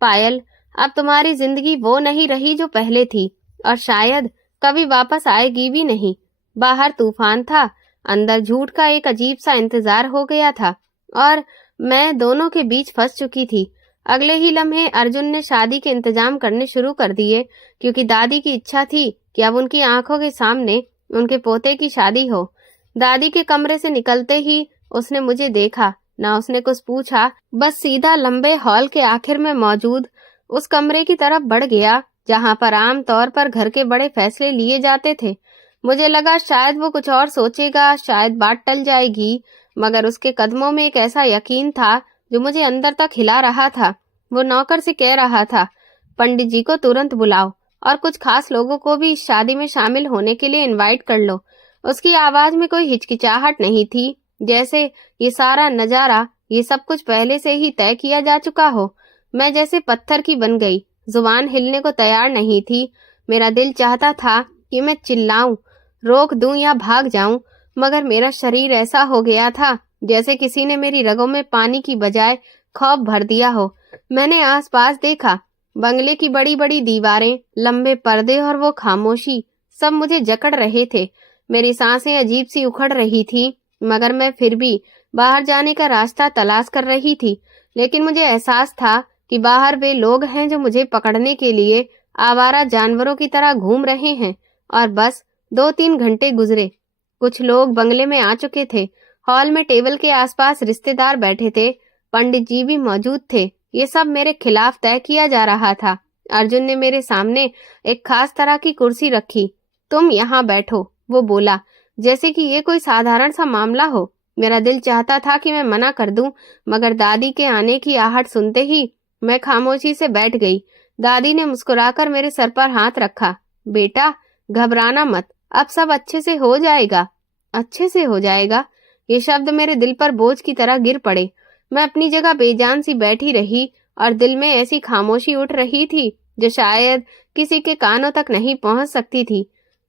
पायल, अब तुम्हारी जिंदगी वो नहीं रही जो पहले थी, और शायद कभी वापस आएगी भी नहीं। बाहर तूफान था, अंदर झूठ का एक अजीब सा इंतजार हो गया था, और मैं दोनों के बीच फंस चुकी थी। अगले ही लम्हे अर्जुन ने शादी के इंतजाम करने शुरू कर दिए, क्योंकि दादी की इच्छा थी कि अब उनकी आंखों के सामने उनके पोते की शादी हो। दादी के कमरे से निकलते ही उसने मुझे देखा, ना उसने कुछ पूछा, बस सीधा लंबे हॉल के आखिर में मौजूद उस कमरे की तरफ बढ़ गया जहां पर आम तौर पर घर के बड़े फैसले लिए जाते थे। मुझे लगा शायद वो कुछ और सोचेगा, शायद बात टल जाएगी, मगर उसके कदमों में एक ऐसा यकीन था जो मुझे अंदर तक हिला रहा था। वो नौकर से कह रहा था, पंडित जी को तुरंत बुलाओ और कुछ खास लोगों को भी इस शादी में शामिल होने के लिए इनवाइट कर लो। उसकी आवाज में कोई हिचकिचाहट नहीं थी, जैसे ये सारा नजारा, ये सब कुछ पहले से ही तय किया जा चुका हो। मैं जैसे पत्थर की बन गई, जुबान हिलने को तैयार नहीं थी। मेरा दिल चाहता था कि मैं चिल्लाऊं, रोक दूं या भाग जाऊं, मगर मेरा शरीर ऐसा हो गया था जैसे किसी ने मेरी रगों में पानी की बजाय खौफ भर दिया हो। मैंने आसपास देखा, बंगले की बड़ी बड़ी दीवारें, लंबे पर्दे और वो खामोशी, सब मुझे जकड़ रहे थे। मेरी सांसें अजीब सी उखड़ रही थी, मगर मैं फिर भी बाहर जाने का रास्ता तलाश कर रही थी। लेकिन मुझे एहसास था कि बाहर वे लोग हैं जो मुझे पकड़ने के लिए आवारा जानवरों की तरह घूम रहे हैं। और बस 2-3 घंटे गुजरे। कुछ लोग बंगले में आ चुके थे। हॉल में टेबल के आसपास रिश्तेदार बैठे थे, पंडित जी भी मौजूद थे। ये सब मेरे खिलाफ तय किया जा रहा था। अर्जुन ने मेरे सामने एक खास तरह की कुर्सी रखी। तुम यहाँ बैठो, वो बोला, जैसे कि ये कोई साधारण सा मामला हो। मेरा दिल चाहता था कि मैं मना कर दूं, मगर दादी के आने की आहट सुनते ही मैं खामोशी से बैठ गई। दादी ने मुस्कुराकर मेरे सर पर हाथ रखा। बेटा, घबराना मत, अब सब अच्छे से हो जाएगा। अच्छे से हो जाएगा? ये शब्द मेरे दिल पर बोझ की तरह गिर पड़े। मैं अपनी जगह बेजान सी बैठी रही और दिल में ऐसी खामोशी उठ रही थी जो शायद किसी के कानों तक नहीं पहुंच सकती थी।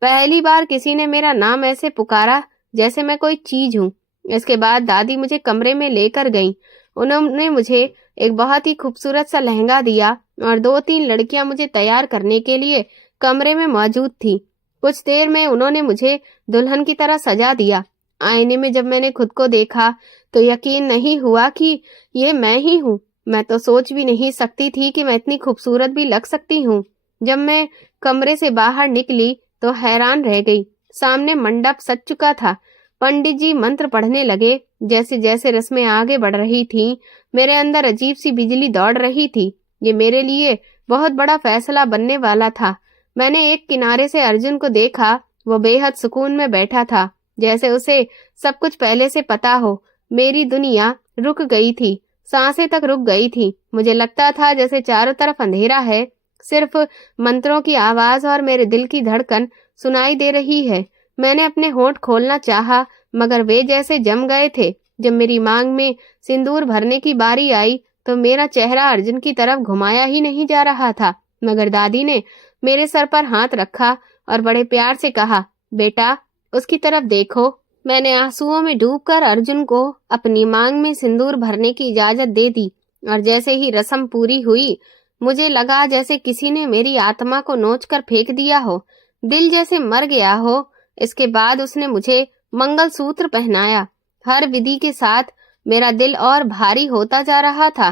पहली बार किसी ने मेरा नाम ऐसे पुकारा जैसे मैं कोई चीज हूँ। इसके बाद दादी मुझे कमरे में लेकर गईं। उन्होंने मुझे एक बहुत ही खूबसूरत सा लहंगा दिया और 2-3 लड़कियां मुझे तैयार करने के लिए कमरे में मौजूद थी। कुछ देर में उन्होंने मुझे दुल्हन की तरह सजा दिया। आईने में जब मैंने खुद को देखा तो यकीन नहीं हुआ कि ये मैं ही हूँ। मैं तो सोच भी नहीं सकती थी कि मैं इतनी खूबसूरत भी लग सकती हूँ। जब मैं कमरे से बाहर निकली तो हैरान रह गई। सामने मंडप सज चुका था। पंडित जी मंत्र पढ़ने लगे। जैसे जैसे रस्में आगे बढ़ रही थीं, मेरे अंदर अजीब सी बिजली दौड़ रही थी। ये मेरे लिए बहुत बड़ा फैसला बनने वाला था। मैंने एक किनारे से अर्जुन को देखा। वो बेहद सुकून में बैठा था, जैसे उसे सब कुछ पहले से पता हो। मेरी दुनिया रुक गई थी, सांसें तक रुक गई थी। मुझे लगता था जैसे चारों तरफ अंधेरा है, सिर्फ मंत्रों की आवाज और मेरे दिल की धड़कन सुनाई दे रही है। मैंने अपने होंठ खोलना चाहा, मगर वे जैसे जम गए थे। जब मेरी मांग में सिंदूर भरने की बारी आई तो मेरा चेहरा अर्जुन की तरफ घुमाया ही नहीं जा रहा था, मगर दादी ने मेरे सर पर हाथ रखा और बड़े प्यार से कहा, बेटा, उसकी तरफ देखो। मैंने आंसुओं में डूबकर अर्जुन को अपनी मांग में सिंदूर भरने की इजाजत दे दी। और जैसे ही रस्म पूरी हुई, मुझे लगा जैसे किसी ने मेरी आत्मा को नोचकर फेंक दिया हो। दिल जैसे मर गया हो। इसके बाद उसने मुझे मंगलसूत्र पहनाया। हर विधि के साथ मेरा दिल और भारी होता जा रहा था।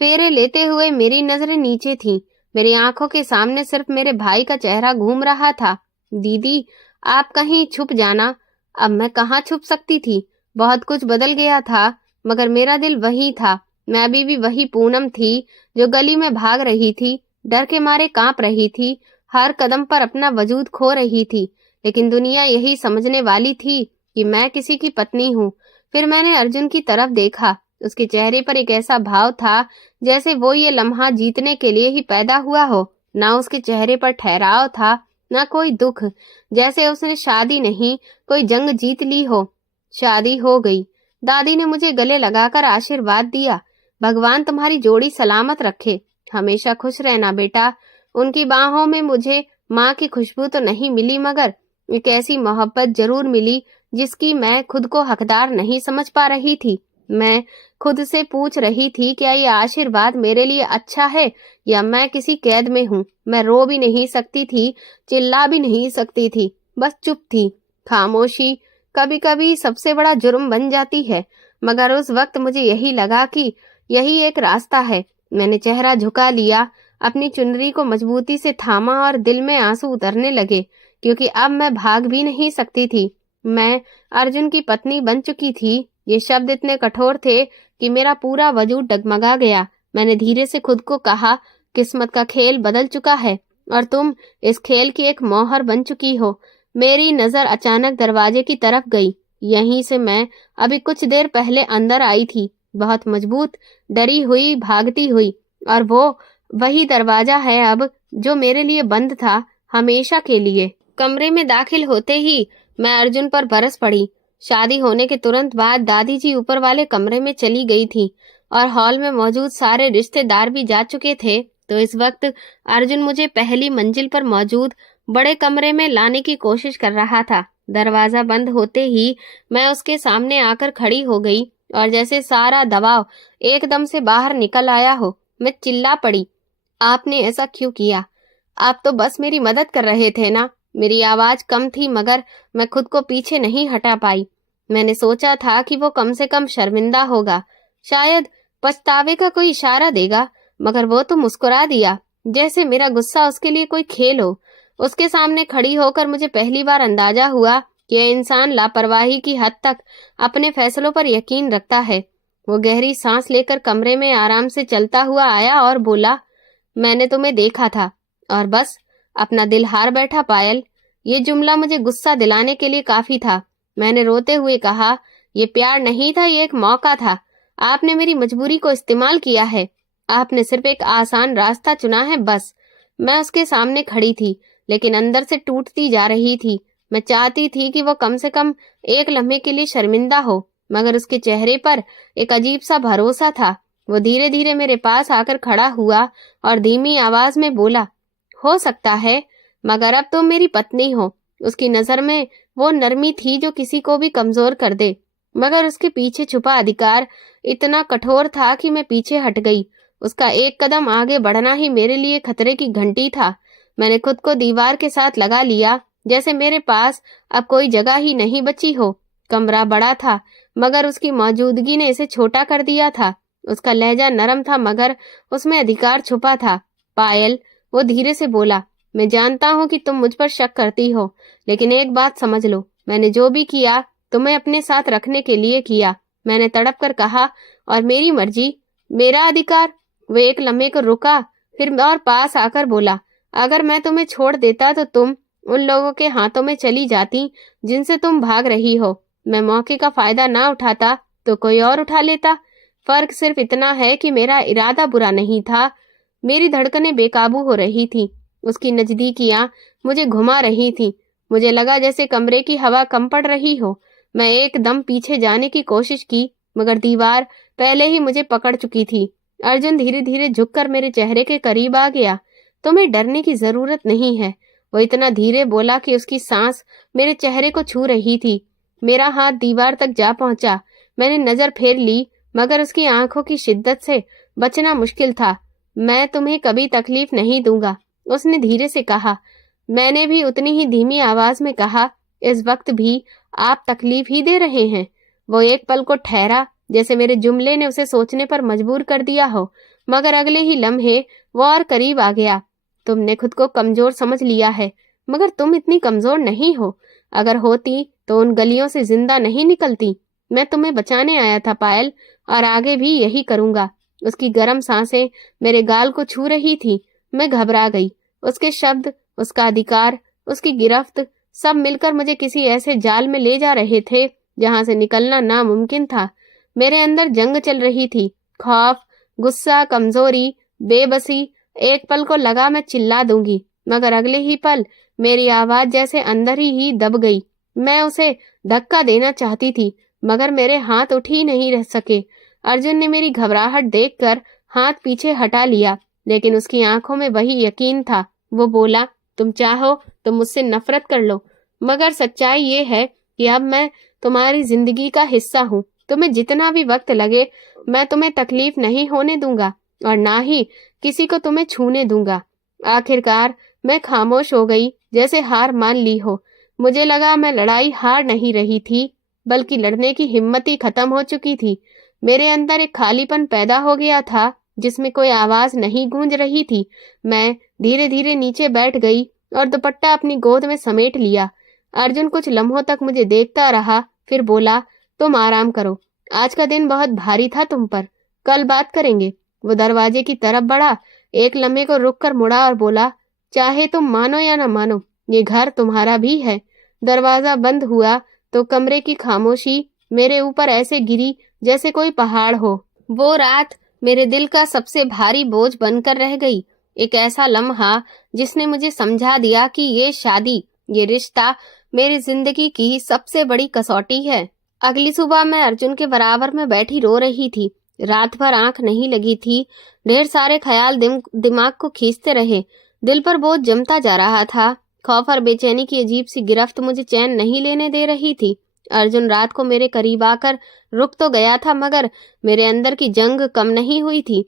फेरे लेते हुए मेरी नजरें नीचे थीं। मेरी आंखों के सामने सिर्फ मेरे भाई का चेहरा घूम रहा था। दीदी, आप कहीं छुप जाना। अब मैं कहाँ छुप सकती थी? बहुत कुछ बदल गया था, मगर मेरा दिल वही था। मैं अभी भी वही पूनम थी जो गली में भाग रही थी, डर के मारे कांप रही थी, हर कदम पर अपना वजूद खो रही थी। लेकिन दुनिया यही समझने वाली थी कि मैं किसी की पत्नी हूँ। फिर मैंने अर्जुन की तरफ देखा। उसके चेहरे पर एक ऐसा भाव था जैसे वो ये लम्हा जीतने के लिए ही पैदा हुआ हो। ना उसके चेहरे पर ठहराव था, ना कोई दुख, जैसे उसने शादी नहीं, कोई जंग जीत ली हो। शादी हो गई। दादी ने मुझे गले लगाकर आशीर्वाद दिया। भगवान तुम्हारी जोड़ी सलामत रखे, हमेशा खुश रहना बेटा। उनकी बाहों में मुझे माँ की खुशबू तो नहीं मिली, मगर एक ऐसी मोहब्बत जरूर मिली जिसकी मैं खुद को हकदार नहीं समझ पा रही थी। मैं खुद से पूछ रही थी, क्या ये आशीर्वाद मेरे लिए अच्छा है या मैं किसी कैद में हूँ। मैं रो भी नहीं सकती थी, चिल्ला भी नहीं सकती थी, बस चुप थी। खामोशी कभी कभी सबसे बड़ा जुर्म बन जाती है, मगर उस वक्त मुझे यही लगा कि यही एक रास्ता है। मैंने चेहरा झुका लिया, अपनी चुनरी को मजबूती से थामा और दिल में आंसू उतरने लगे, क्योंकि अब मैं भाग भी नहीं सकती थी। मैं अर्जुन की पत्नी बन चुकी थी। ये शब्द इतने कठोर थे कि मेरा पूरा वजूद डगमगा गया। मैंने धीरे से खुद को कहा, किस्मत का खेल बदल चुका है और तुम इस खेल की एक मोहर बन चुकी हो। मेरी नजर अचानक दरवाजे की तरफ गई। यहीं से मैं अभी कुछ देर पहले अंदर आई थी, बहुत मजबूत, डरी हुई, भागती हुई। और वो वही दरवाजा है अब, जो मेरे लिए बंद था, हमेशा के लिए। कमरे में दाखिल होते ही मैं अर्जुन पर बरस पड़ी। शादी होने के तुरंत बाद दादी जी ऊपर वाले कमरे में चली गई थी और हॉल में मौजूद सारे रिश्तेदार भी जा चुके थे। तो इस वक्त अर्जुन मुझे पहली मंजिल पर मौजूद बड़े कमरे में लाने की कोशिश कर रहा था। दरवाजा बंद होते ही मैं उसके सामने आकर खड़ी हो गई और जैसे सारा दबाव एकदम से बाहर निकल आया हो, मैं चिल्ला पड़ी, आपने ऐसा क्यों किया? आप तो बस मेरी मदद कर रहे थे ना। मेरी आवाज कम थी मगर मैं खुद को पीछे नहीं हटा पाई। मैंने सोचा था कि वो कम से कम शर्मिंदा होगा, शायद पछतावे का कोई इशारा देगा, मगर वो तो मुस्कुरा दिया, जैसे मेरा गुस्सा उसके लिए कोई खेल हो। उसके सामने खड़ी होकर मुझे पहली बार अंदाजा हुआ कि यह इंसान लापरवाही की हद तक अपने फैसलों पर यकीन रखता है। वो गहरी सांस लेकर कमरे में आराम से चलता हुआ आया और बोला, मैंने तुम्हें देखा था और बस अपना दिल हार बैठा पायल। ये जुमला मुझे गुस्सा दिलाने के लिए काफी था। मैंने रोते हुए कहा, ये प्यार नहीं था, ये एक मौका था। आपने मेरी मजबूरी को इस्तेमाल किया है। आपने सिर्फ एक आसान रास्ता चुना है, बस। मैं उसके सामने खड़ी थी, लेकिन अंदर से टूटती जा रही थी। मैं चाहती थी कि वो कम से कम एक लम्हे के लिए शर्मिंदा हो, मगर उसके चेहरे पर एक अजीब सा भरोसा था। वो धीरे धीरे मेरे पास आकर खड़ा हुआ और धीमी आवाज में बोला, हो सकता है, मगर अब तुम मेरी पत्नी हो। उसकी नजर में वो नरमी थी जो किसी को भी कमजोर कर दे, मगर उसके पीछे छुपा अधिकार इतना कठोर था कि मैं पीछे हट गई। उसका एक कदम आगे बढ़ना ही मेरे लिए खतरे की घंटी था। मैंने खुद को दीवार के साथ लगा लिया, जैसे मेरे पास अब कोई जगह ही नहीं बची हो। कमरा बड़ा था, मगर उसकी मौजूदगी ने इसे छोटा कर दिया था। उसका लहजा नरम था, मगर उसमें अधिकार छुपा था। पायल, वो धीरे से बोला, मैं जानता हूँ कि तुम मुझ पर शक करती हो, लेकिन एक बात समझ लो, मैंने जो भी किया तुम्हें अपने साथ रखने के लिए किया। मैंने तड़प कर कहा, और मेरी मर्जी, मेरा अधिकार। वो एक लम्हे को रुका, फिर और पास आकर बोला, अगर मैं तुम्हें छोड़ देता तो तुम उन लोगों के हाथों में चली जाती जिनसे तुम भाग रही हो। मैं मौके का फायदा ना उठाता तो कोई और उठा लेता। फर्क सिर्फ इतना है कि मेरा इरादा बुरा नहीं था। मेरी धड़कनें बेकाबू हो रही थी। उसकी नजदीकियां मुझे घुमा रही थी। मुझे लगा जैसे कमरे की हवा कम पड़ रही हो। मैं एकदम पीछे जाने की कोशिश की, मगर दीवार पहले ही मुझे पकड़ चुकी थी। अर्जुन धीरे धीरे झुककर मेरे चेहरे के करीब आ गया। तुम्हें डरने की जरूरत नहीं है, वो इतना धीरे बोला कि उसकी सांस मेरे चेहरे को छू रही थी। मेरा हाथ दीवार तक जा पहुंचा। मैंने नजर फेर ली, मगर उसकी आंखों की शिद्दत से बचना मुश्किल था। मैं तुम्हें कभी तकलीफ नहीं दूंगा, उसने धीरे से कहा। मैंने भी उतनी ही धीमी आवाज में कहा, इस वक्त भी आप तकलीफ ही दे रहे हैं। वो एक पल को ठहरा, जैसे मेरे जुमले ने उसे सोचने पर मजबूर कर दिया हो, मगर अगले ही लम्हे वो और करीब आ गया। तुमने खुद को कमजोर समझ लिया है, मगर तुम इतनी कमजोर नहीं हो। अगर होती तो उन गलियों से जिंदा नहीं निकलती। मैं तुम्हें बचाने आया था पायल, और आगे भी यही करूंगा। उसकी गर्म सांसें मेरे गाल को छू रही थी। मैं घबरा गई। उसके शब्द, उसका अधिकार, उसकी गिरफ्त, सब मिलकर मुझे किसी ऐसे जाल में ले जा रहे थे जहां से निकलना नामुमकिन था। मेरे अंदर जंग चल रही थी, खौफ, गुस्सा, कमजोरी, बेबसी। एक पल को लगा मैं चिल्ला दूंगी, मगर अगले ही पल मेरी आवाज जैसे अंदर ही दब गई। मैं उसे धक्का देना चाहती थी, मगर मेरे हाथ उठ ही नहीं रह सके। अर्जुन ने मेरी घबराहट देखकर हाथ पीछे हटा लिया, लेकिन उसकी आंखों में वही यकीन था। वो बोला, तुम चाहो तो मुझसे नफरत कर लो, मगर सच्चाई ये है कि अब मैं तुम्हारी जिंदगी का हिस्सा हूँ। तुम्हें जितना भी वक्त लगे, मैं तुम्हें तकलीफ नहीं होने दूंगा, और ना ही किसी को तुम्हें छूने दूंगा। आखिरकार मैं खामोश हो गई, जैसे हार मान ली हो। मुझे लगा मैं लड़ाई हार नहीं रही थी, बल्कि लड़ने की हिम्मत ही खत्म हो चुकी थी। मेरे अंदर एक खालीपन पैदा हो गया था, जिसमें कोई आवाज नहीं गूंज रही थी। मैं धीरे धीरे नीचे बैठ गई और दुपट्टा अपनी गोद में समेट लिया। अर्जुन कुछ लम्हों तक मुझे देखता रहा, फिर बोला, तुम आराम करो, आज का दिन बहुत भारी था तुम पर, कल बात करेंगे। वो दरवाजे की तरफ बढ़ा, एक लम्हे को रुक कर मुड़ा और बोला, चाहे तुम मानो या न मानो, ये घर तुम्हारा भी है। दरवाजा बंद हुआ तो कमरे की खामोशी मेरे ऊपर ऐसे गिरी जैसे कोई पहाड़ हो। वो रात मेरे दिल का सबसे भारी बोझ बनकर रह गई। एक ऐसा लम्हा जिसने मुझे समझा दिया कि ये शादी, ये रिश्ता मेरी जिंदगी की सबसे बड़ी कसौटी है। अगली सुबह मैं अर्जुन के बराबर में बैठी रो रही थी। रात भर आंख नहीं लगी थी। ढेर सारे ख्याल दिमाग को खींचते रहे। दिल पर बोझ जमता जा रहा था। खौफ और बेचैनी की अजीब सी गिरफ्त मुझे चैन नहीं लेने दे रही थी। अर्जुन रात को मेरे करीब आकर रुक तो गया था, मगर मेरे अंदर की जंग कम नहीं हुई थी।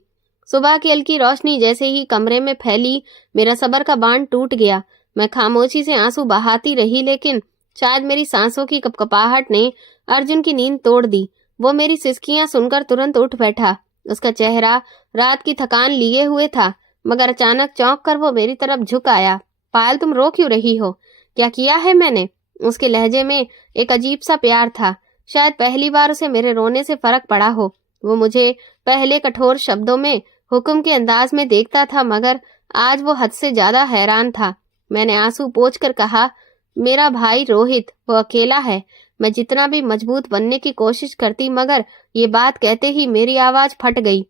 सुबह की हल्की रोशनी जैसे ही कमरे में फैली, मेरा सब्र का बांध टूट गया। मैं खामोशी से आंसू बहाती रही, लेकिन शायद मेरी सांसों की कपकपाहट ने अर्जुन की नींद तोड़ दी। वो मेरी सिसकियां सुनकर तुरंत उठ बैठा। उसका चेहरा रात की थकान लिए हुए था, मगर अचानक चौंक कर वो मेरी तरफ झुक आया। पायल, तुम रो क्यों रही हो? क्या किया है मैंने? उसके लहजे में एक अजीब सा प्यार था। शायद पहली बार उसे मेरे रोने से फर्क पड़ा हो। वो मुझे पहले कठोर शब्दों में, हुक्म के अंदाज में देखता था, मगर आज वो हद से ज्यादा हैरान था। मैंने आंसू पोंछ कर कहा, मेरा भाई रोहित, वो अकेला है। मैं जितना भी मजबूत बनने की कोशिश करती, मगर ये बात कहते ही मेरी आवाज फट गई।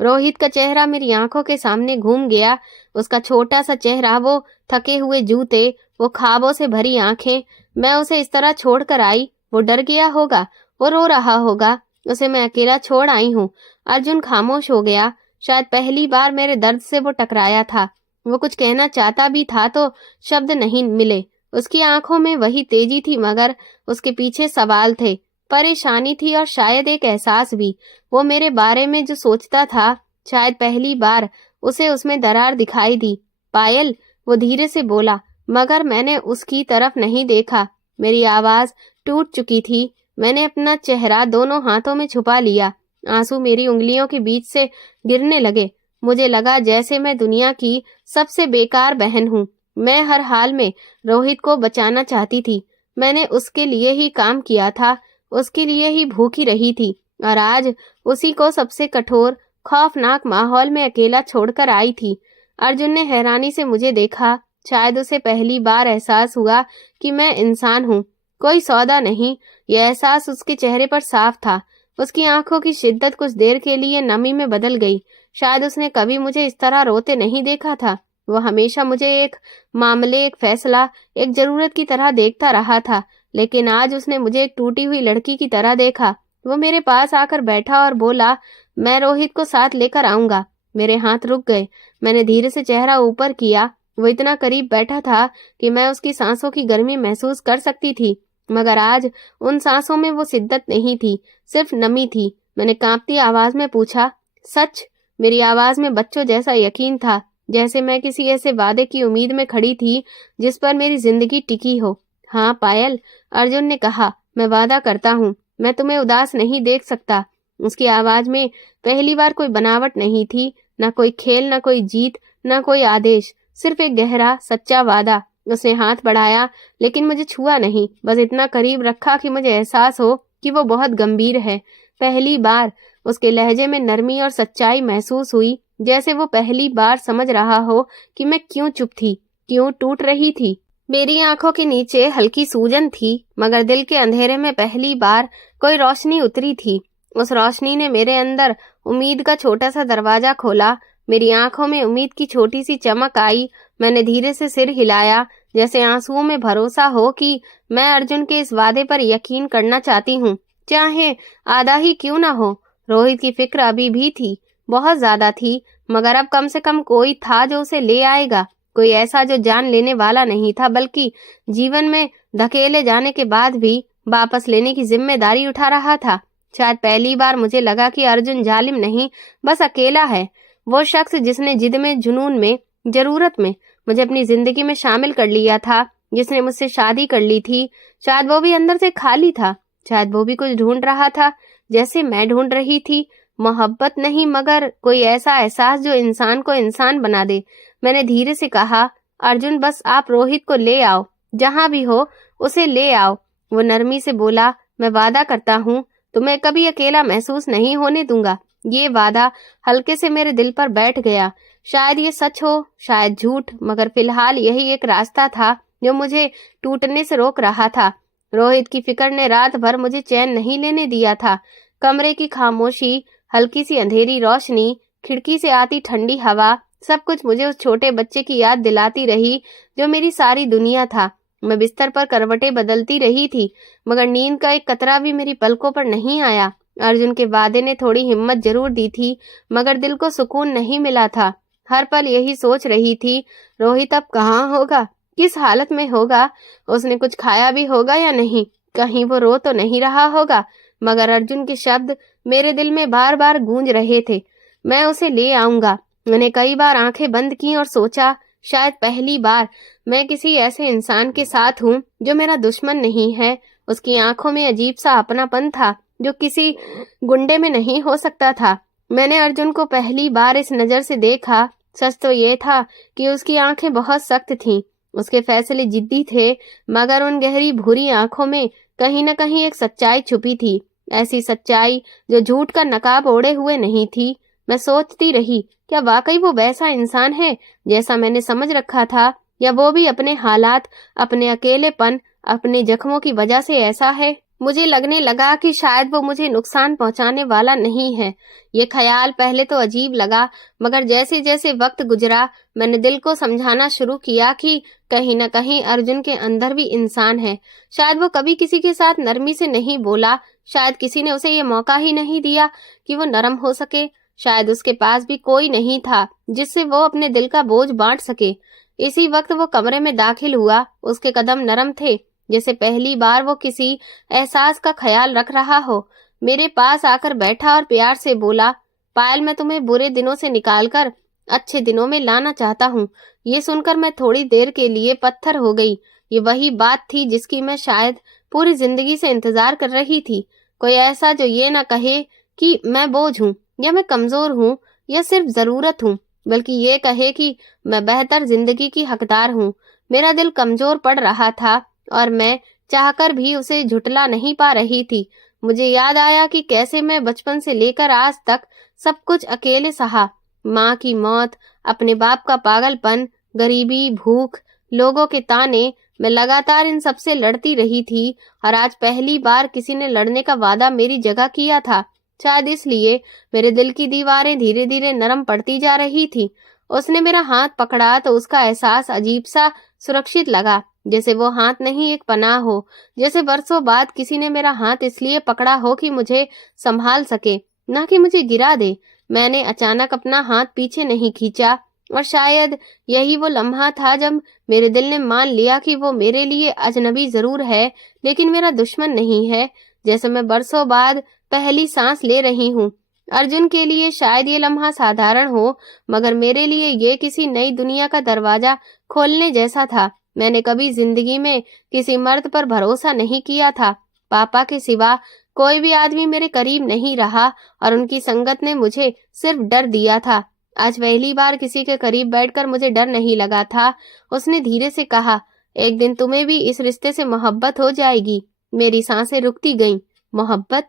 रोहित का चेहरा मेरी आंखों के सामने घूम गया। उसका छोटा सा चेहरा, वो थके हुए जूते, वो ख्वाबों से भरी आंखें। मैं उसे इस तरह छोड़कर आई। वो डर गया होगा, वो रो रहा होगा। उसे मैं अकेला छोड़ आई हूँ। अर्जुन खामोश हो गया। शायद पहली बार मेरे दर्द से वो टकराया था। वो कुछ कहना चाहता भी था तो शब्द नहीं मिले। उसकी आंखों में वही तेजी थी, मगर उसके पीछे सवाल थे, परेशानी थी और शायद एक एहसास भी। वो मेरे बारे में जो सोचता था, शायद पहली बार उसे उसमें दरार दिखाई दी। पायल, वो धीरे से बोला, मगर मैंने उसकी तरफ नहीं देखा। मेरी आवाज टूट चुकी थी। मैंने अपना चेहरा दोनों हाथों में छुपा लिया। आंसू मेरी उंगलियों के बीच से गिरने लगे। मुझे लगा जैसे मैं दुनिया की सबसे बेकार बहन हूँ। मैं हर हाल में रोहित को बचाना चाहती थी। मैंने उसके लिए ही काम किया था, उसके लिए ही भूखी रही थी, और आज उसी को सबसे कठोर, खौफनाक माहौल में अकेला छोड़कर आई थी। अर्जुन ने हैरानी से मुझे देखा। शायद उसे पहली बार एहसास हुआ कि मैं इंसान हूँ, कोई सौदा नहीं। यह एहसास उसके चेहरे पर साफ था। उसकी आंखों की शिद्दत कुछ देर के लिए नमी में बदल गई। शायद उसने कभी मुझे इस तरह रोते नहीं देखा था। वो हमेशा मुझे एक मामले, एक फैसला, एक जरूरत की तरह देखता रहा था, लेकिन आज उसने मुझे एक टूटी हुई लड़की की तरह देखा। वो मेरे पास आकर बैठा और बोला, मैं रोहित को साथ लेकर आऊंगा। मेरे हाथ रुक गए। मैंने धीरे से चेहरा ऊपर किया। वो इतना करीब बैठा था कि मैं उसकी सांसों की गर्मी महसूस कर सकती थी, मगर आज उन सांसों में वो शिद्दत नहीं थी, सिर्फ नमी थी। मैंने कांपती आवाज में पूछा, सच? मेरी आवाज में बच्चों जैसा यकीन था, जैसे मैं किसी ऐसे वादे की उम्मीद में खड़ी थी जिस पर मेरी जिंदगी टिकी हो। हाँ पायल, अर्जुन ने कहा, मैं वादा करता हूँ, मैं तुम्हें उदास नहीं देख सकता। उसकी आवाज में पहली बार कोई बनावट नहीं थी, ना कोई खेल, ना कोई जीत, ना कोई आदेश, सिर्फ एक गहरा सच्चा वादा। उसने हाथ बढ़ाया, लेकिन मुझे छुआ नहीं, बस इतना करीब रखा कि मुझे एहसास हो कि वो बहुत गंभीर है। पहली बार उसके लहजे में नरमी और सच्चाई महसूस हुई, जैसे वो पहली बार समझ रहा हो कि मैं क्यों चुप थी, क्यों टूट रही थी। मेरी आंखों के नीचे हल्की सूजन थी, मगर दिल के अंधेरे में पहली बार कोई रोशनी उतरी थी। उस रोशनी ने मेरे अंदर उम्मीद का छोटा सा दरवाजा खोला। मेरी आंखों में उम्मीद की छोटी सी चमक आई। मैंने धीरे से सिर हिलाया, जैसे आंसुओं में भरोसा हो कि मैं अर्जुन के इस वादे पर यकीन करना चाहती हूँ, चाहे आधा ही क्यों ना हो। रोहित की फिक्र अभी भी थी, बहुत ज्यादा थी, मगर अब कम से कम कोई था जो उसे ले आएगा। कोई ऐसा जो जान लेने वाला नहीं था, बल्कि जीवन में धकेले जाने के बाद भी वापस लेने की जिम्मेदारी उठा रहा था। शायद पहली बार मुझे लगा कि अर्जुन जालिम नहीं, बस अकेला है। वो शख्स जिसने जिद में, जुनून में, जरूरत में मुझे अपनी जिंदगी में शामिल कर लिया था, जिसने मुझसे शादी कर ली थी। शायद वो भी अंदर से खाली था। शायद वो भी कुछ ढूंढ रहा था, जैसे मैं ढूंढ रही थी। मोहब्बत नहीं, मगर कोई ऐसा एहसास जो इंसान को इंसान बना दे। मैंने धीरे से कहा, अर्जुन, बस आप रोहित को ले आओ, जहां भी हो उसे ले आओ। वो नरमी से बोला, मैं वादा करता हूँ, तुम्हें कभी अकेला महसूस नहीं होने दूंगा। ये वादा हल्के से मेरे दिल पर बैठ गया। शायद ये सच हो, शायद झूठ, मगर फिलहाल यही एक रास्ता था जो मुझे टूटने से रोक रहा था। रोहित की फिक्र ने रात भर मुझे चैन नहीं लेने दिया था। कमरे की खामोशी, हल्की सी अंधेरी रोशनी, खिड़की से आती ठंडी हवा, सब कुछ मुझे उस छोटे बच्चे की याद दिलाती रही जो मेरी सारी दुनिया था। मैं बिस्तर पर करवटें बदलती रही थी, मगर नींद का एक कतरा भी मेरी पलकों पर नहीं आया। अर्जुन के वादे ने थोड़ी हिम्मत जरूर दी थी, मगर दिल को सुकून नहीं मिला था। हर पल यही सोच रही थी, रोहित अब कहाँ होगा, किस हालत में होगा, उसने कुछ खाया भी होगा या नहीं, कहीं वो रो तो नहीं रहा होगा। मगर अर्जुन के शब्द मेरे दिल में बार बार गूंज रहे थे, मैं उसे ले आऊंगा। मैंने कई बार आंखें बंद की और सोचा, शायद पहली बार मैं किसी ऐसे इंसान के साथ हूँ जो मेरा दुश्मन नहीं है। उसकी आंखों में अजीब सा अपनापन था जो किसी गुंडे में नहीं हो सकता था। मैंने अर्जुन को पहली बार इस नजर से देखा। सच तो ये था कि उसकी आंखें बहुत सख्त थीं, उसके फैसले जिद्दी थे, मगर उन गहरी भूरी आंखों में कहीं न कहीं एक सच्चाई छुपी थी, ऐसी सच्चाई जो झूठ का नकाब ओढ़े हुए नहीं थी। मैं सोचती रही, क्या वाकई वो वैसा इंसान है जैसा मैंने समझ रखा था, या वो भी अपने हालात, अपने अकेलेपन, अपने जख्मों की वजह से ऐसा है। मुझे लगने लगा कि शायद वो मुझे नुकसान पहुंचाने वाला नहीं है। ये ख्याल पहले तो अजीब लगा, मगर जैसे जैसे वक्त गुजरा मैंने दिल को समझाना शुरू किया कि कहीं न कहीं अर्जुन के अंदर भी इंसान है। शायद वो कभी किसी के साथ नरमी से नहीं बोला, शायद किसी ने उसे ये मौका ही नहीं दिया कि वो नरम हो सके, शायद उसके पास भी कोई नहीं था जिससे वो अपने दिल का बोझ बांट सके। इसी वक्त वो कमरे में दाखिल हुआ। उसके कदम नरम थे, जैसे पहली बार वो किसी एहसास का ख्याल रख रहा हो। मेरे पास आकर बैठा और प्यार से बोला, पायल, मैं तुम्हें बुरे दिनों से निकालकर अच्छे दिनों में लाना चाहता हूँ। ये सुनकर मैं थोड़ी देर के लिए पत्थर हो गई। ये वही बात थी जिसकी मैं शायद पूरी जिंदगी से इंतजार कर रही थी। कोई ऐसा जो ये ना कहे कि मैं बोझ हूँ, या मैं कमजोर हूँ, या सिर्फ जरूरत हूँ, बल्कि ये कहे कि मैं बेहतर जिंदगी की हकदार हूँ। मेरा दिल कमजोर पड़ रहा था और मैं चाहकर भी उसे झुटला नहीं पा रही थी। मुझे याद आया कि कैसे मैं बचपन से लेकर आज तक सब कुछ अकेले सहा। माँ की मौत, अपने बाप का पागलपन, गरीबी, भूख, लोगों के ताने, मैं लगातार इन सब से लड़ती रही थी, और आज पहली बार किसी ने लड़ने का वादा मेरी जगह किया था। शायद इसलिए मेरे दिल की दीवारें धीरे धीरे नरम पड़ती जा रही थी। उसने मेरा हाथ पकड़ा तो उसका एहसास अजीब सा सुरक्षित लगा, जैसे वो हाथ नहीं एक पनाह हो, जैसे बरसों बाद किसी ने मेरा हाथ इसलिए पकड़ा हो कि मुझे संभाल सके, ना कि मुझे गिरा दे। मैंने अचानक अपना हाथ पीछे नहीं खींचा, और शायद यही वो लम्हा था जब मेरे दिल ने मान लिया कि वो मेरे लिए अजनबी जरूर है, लेकिन मेरा दुश्मन नहीं है। जैसे मैं बरसों बाद पहली सांस ले रही हूँ। अर्जुन के लिए शायद ये लम्हा साधारण हो, मगर मेरे लिए ये किसी नई दुनिया का दरवाजा खोलने जैसा था। मैंने कभी जिंदगी में किसी मर्द पर भरोसा नहीं किया था। पापा के सिवा कोई भी आदमी मेरे करीब नहीं रहा, और उनकी संगत ने मुझे सिर्फ डर दिया था। आज पहली बार किसी के करीब बैठकर मुझे डर नहीं लगा था। उसने धीरे से कहा, एक दिन तुम्हें भी इस रिश्ते से मोहब्बत हो जाएगी। मेरी सांसें रुकती गईं। मोहब्बत?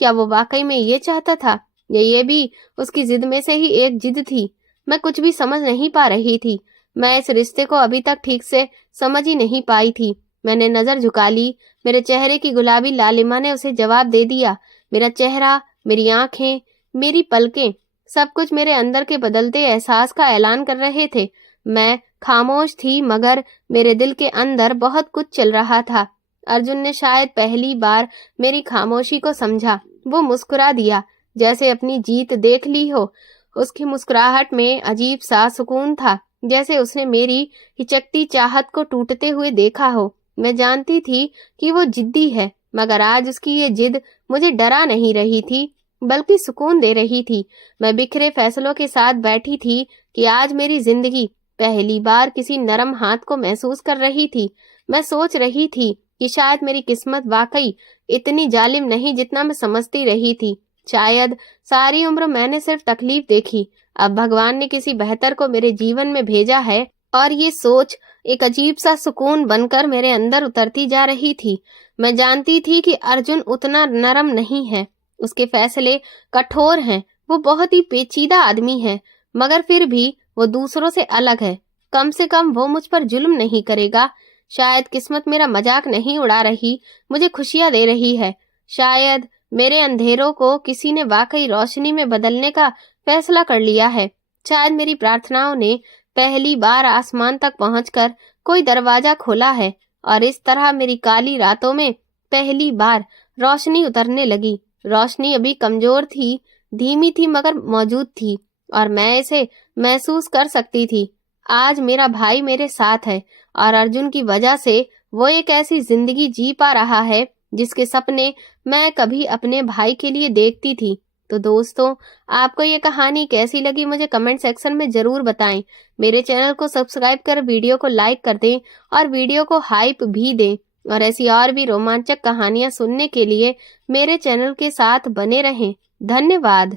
क्या वो वाकई में ये चाहता था, या ये भी उसकी जिद में से ही एक जिद थी? मैं कुछ भी समझ नहीं पा रही थी। मैं इस रिश्ते को अभी तक ठीक से समझ ही नहीं पाई थी। मैंने नजर झुका ली। मेरे चेहरे की गुलाबी लालिमा ने उसे जवाब दे दिया। मेरा चेहरा, मेरी आंखें, मेरी पलकें, सब कुछ मेरे अंदर के बदलते एहसास का ऐलान कर रहे थे। मैं खामोश थी, मगर मेरे दिल के अंदर बहुत कुछ चल रहा था। अर्जुन ने शायद पहली बार मेरी खामोशी को समझा। वो मुस्कुरा दिया, जैसे अपनी जीत देख ली हो। उसकी मुस्कुराहट में अजीब सा सुकून था, जैसे उसने मेरी हिचकती चाहत को टूटते हुए देखा हो। मैं जानती थी कि वो जिद्दी है, मगर आज उसकी ये जिद मुझे डरा नहीं रही थी, बल्कि सुकून दे रही थी। मैं बिखरे फैसलों के साथ बैठी थी कि आज मेरी जिंदगी पहली बार किसी नरम हाथ को महसूस कर रही थी। मैं सोच रही थी कि शायद मेरी किस्मत वाकई इतनी जालिम नहीं जितना मैं समझती रही थी। शायद सारी उम्र मैंने सिर्फ तकलीफ देखी, अब भगवान ने किसी बेहतर को मेरे जीवन में भेजा है, और ये सोच एक अजीब सा सुकून बनकर मेरे अंदर उतरती जा रही थी। मैं जानती थी कि अर्जुन उतना नरम नहीं है, उसके फैसले कठोर हैं, वो बहुत ही पेचीदा आदमी है, मगर फिर भी वो दूसरों से अलग है। कम से कम वो मुझ पर जुल्म नहीं करेगा। शायद किस्मत मेरा मजाक नहीं उड़ा रही, मुझे खुशियां दे रही है। शायद मेरे अंधेरों को किसी ने वाकई रोशनी में बदलने का फैसला कर लिया है। शायद मेरी प्रार्थनाओं ने पहली बार आसमान तक पहुंचकर कोई दरवाजा खोला है और इस तरह मेरी काली रातों में पहली बार रोशनी उतरने लगी। रोशनी अभी कमजोर थी, धीमी थी, मगर मौजूद थी और मैं इसे महसूस कर सकती थी। आज मेरा भाई मेरे साथ है और अर्जुन की वजह से वो एक ऐसी जिंदगी जी पा रहा है जिसके सपने मैं कभी अपने भाई के लिए देखती थी। तो दोस्तों, आपको ये कहानी कैसी लगी मुझे कमेंट सेक्शन में जरूर बताएं। मेरे चैनल को सब्सक्राइब कर वीडियो को लाइक कर दें और वीडियो को हाइप भी दें। और ऐसी और भी रोमांचक कहानियां सुनने के लिए मेरे चैनल के साथ बने रहें। धन्यवाद।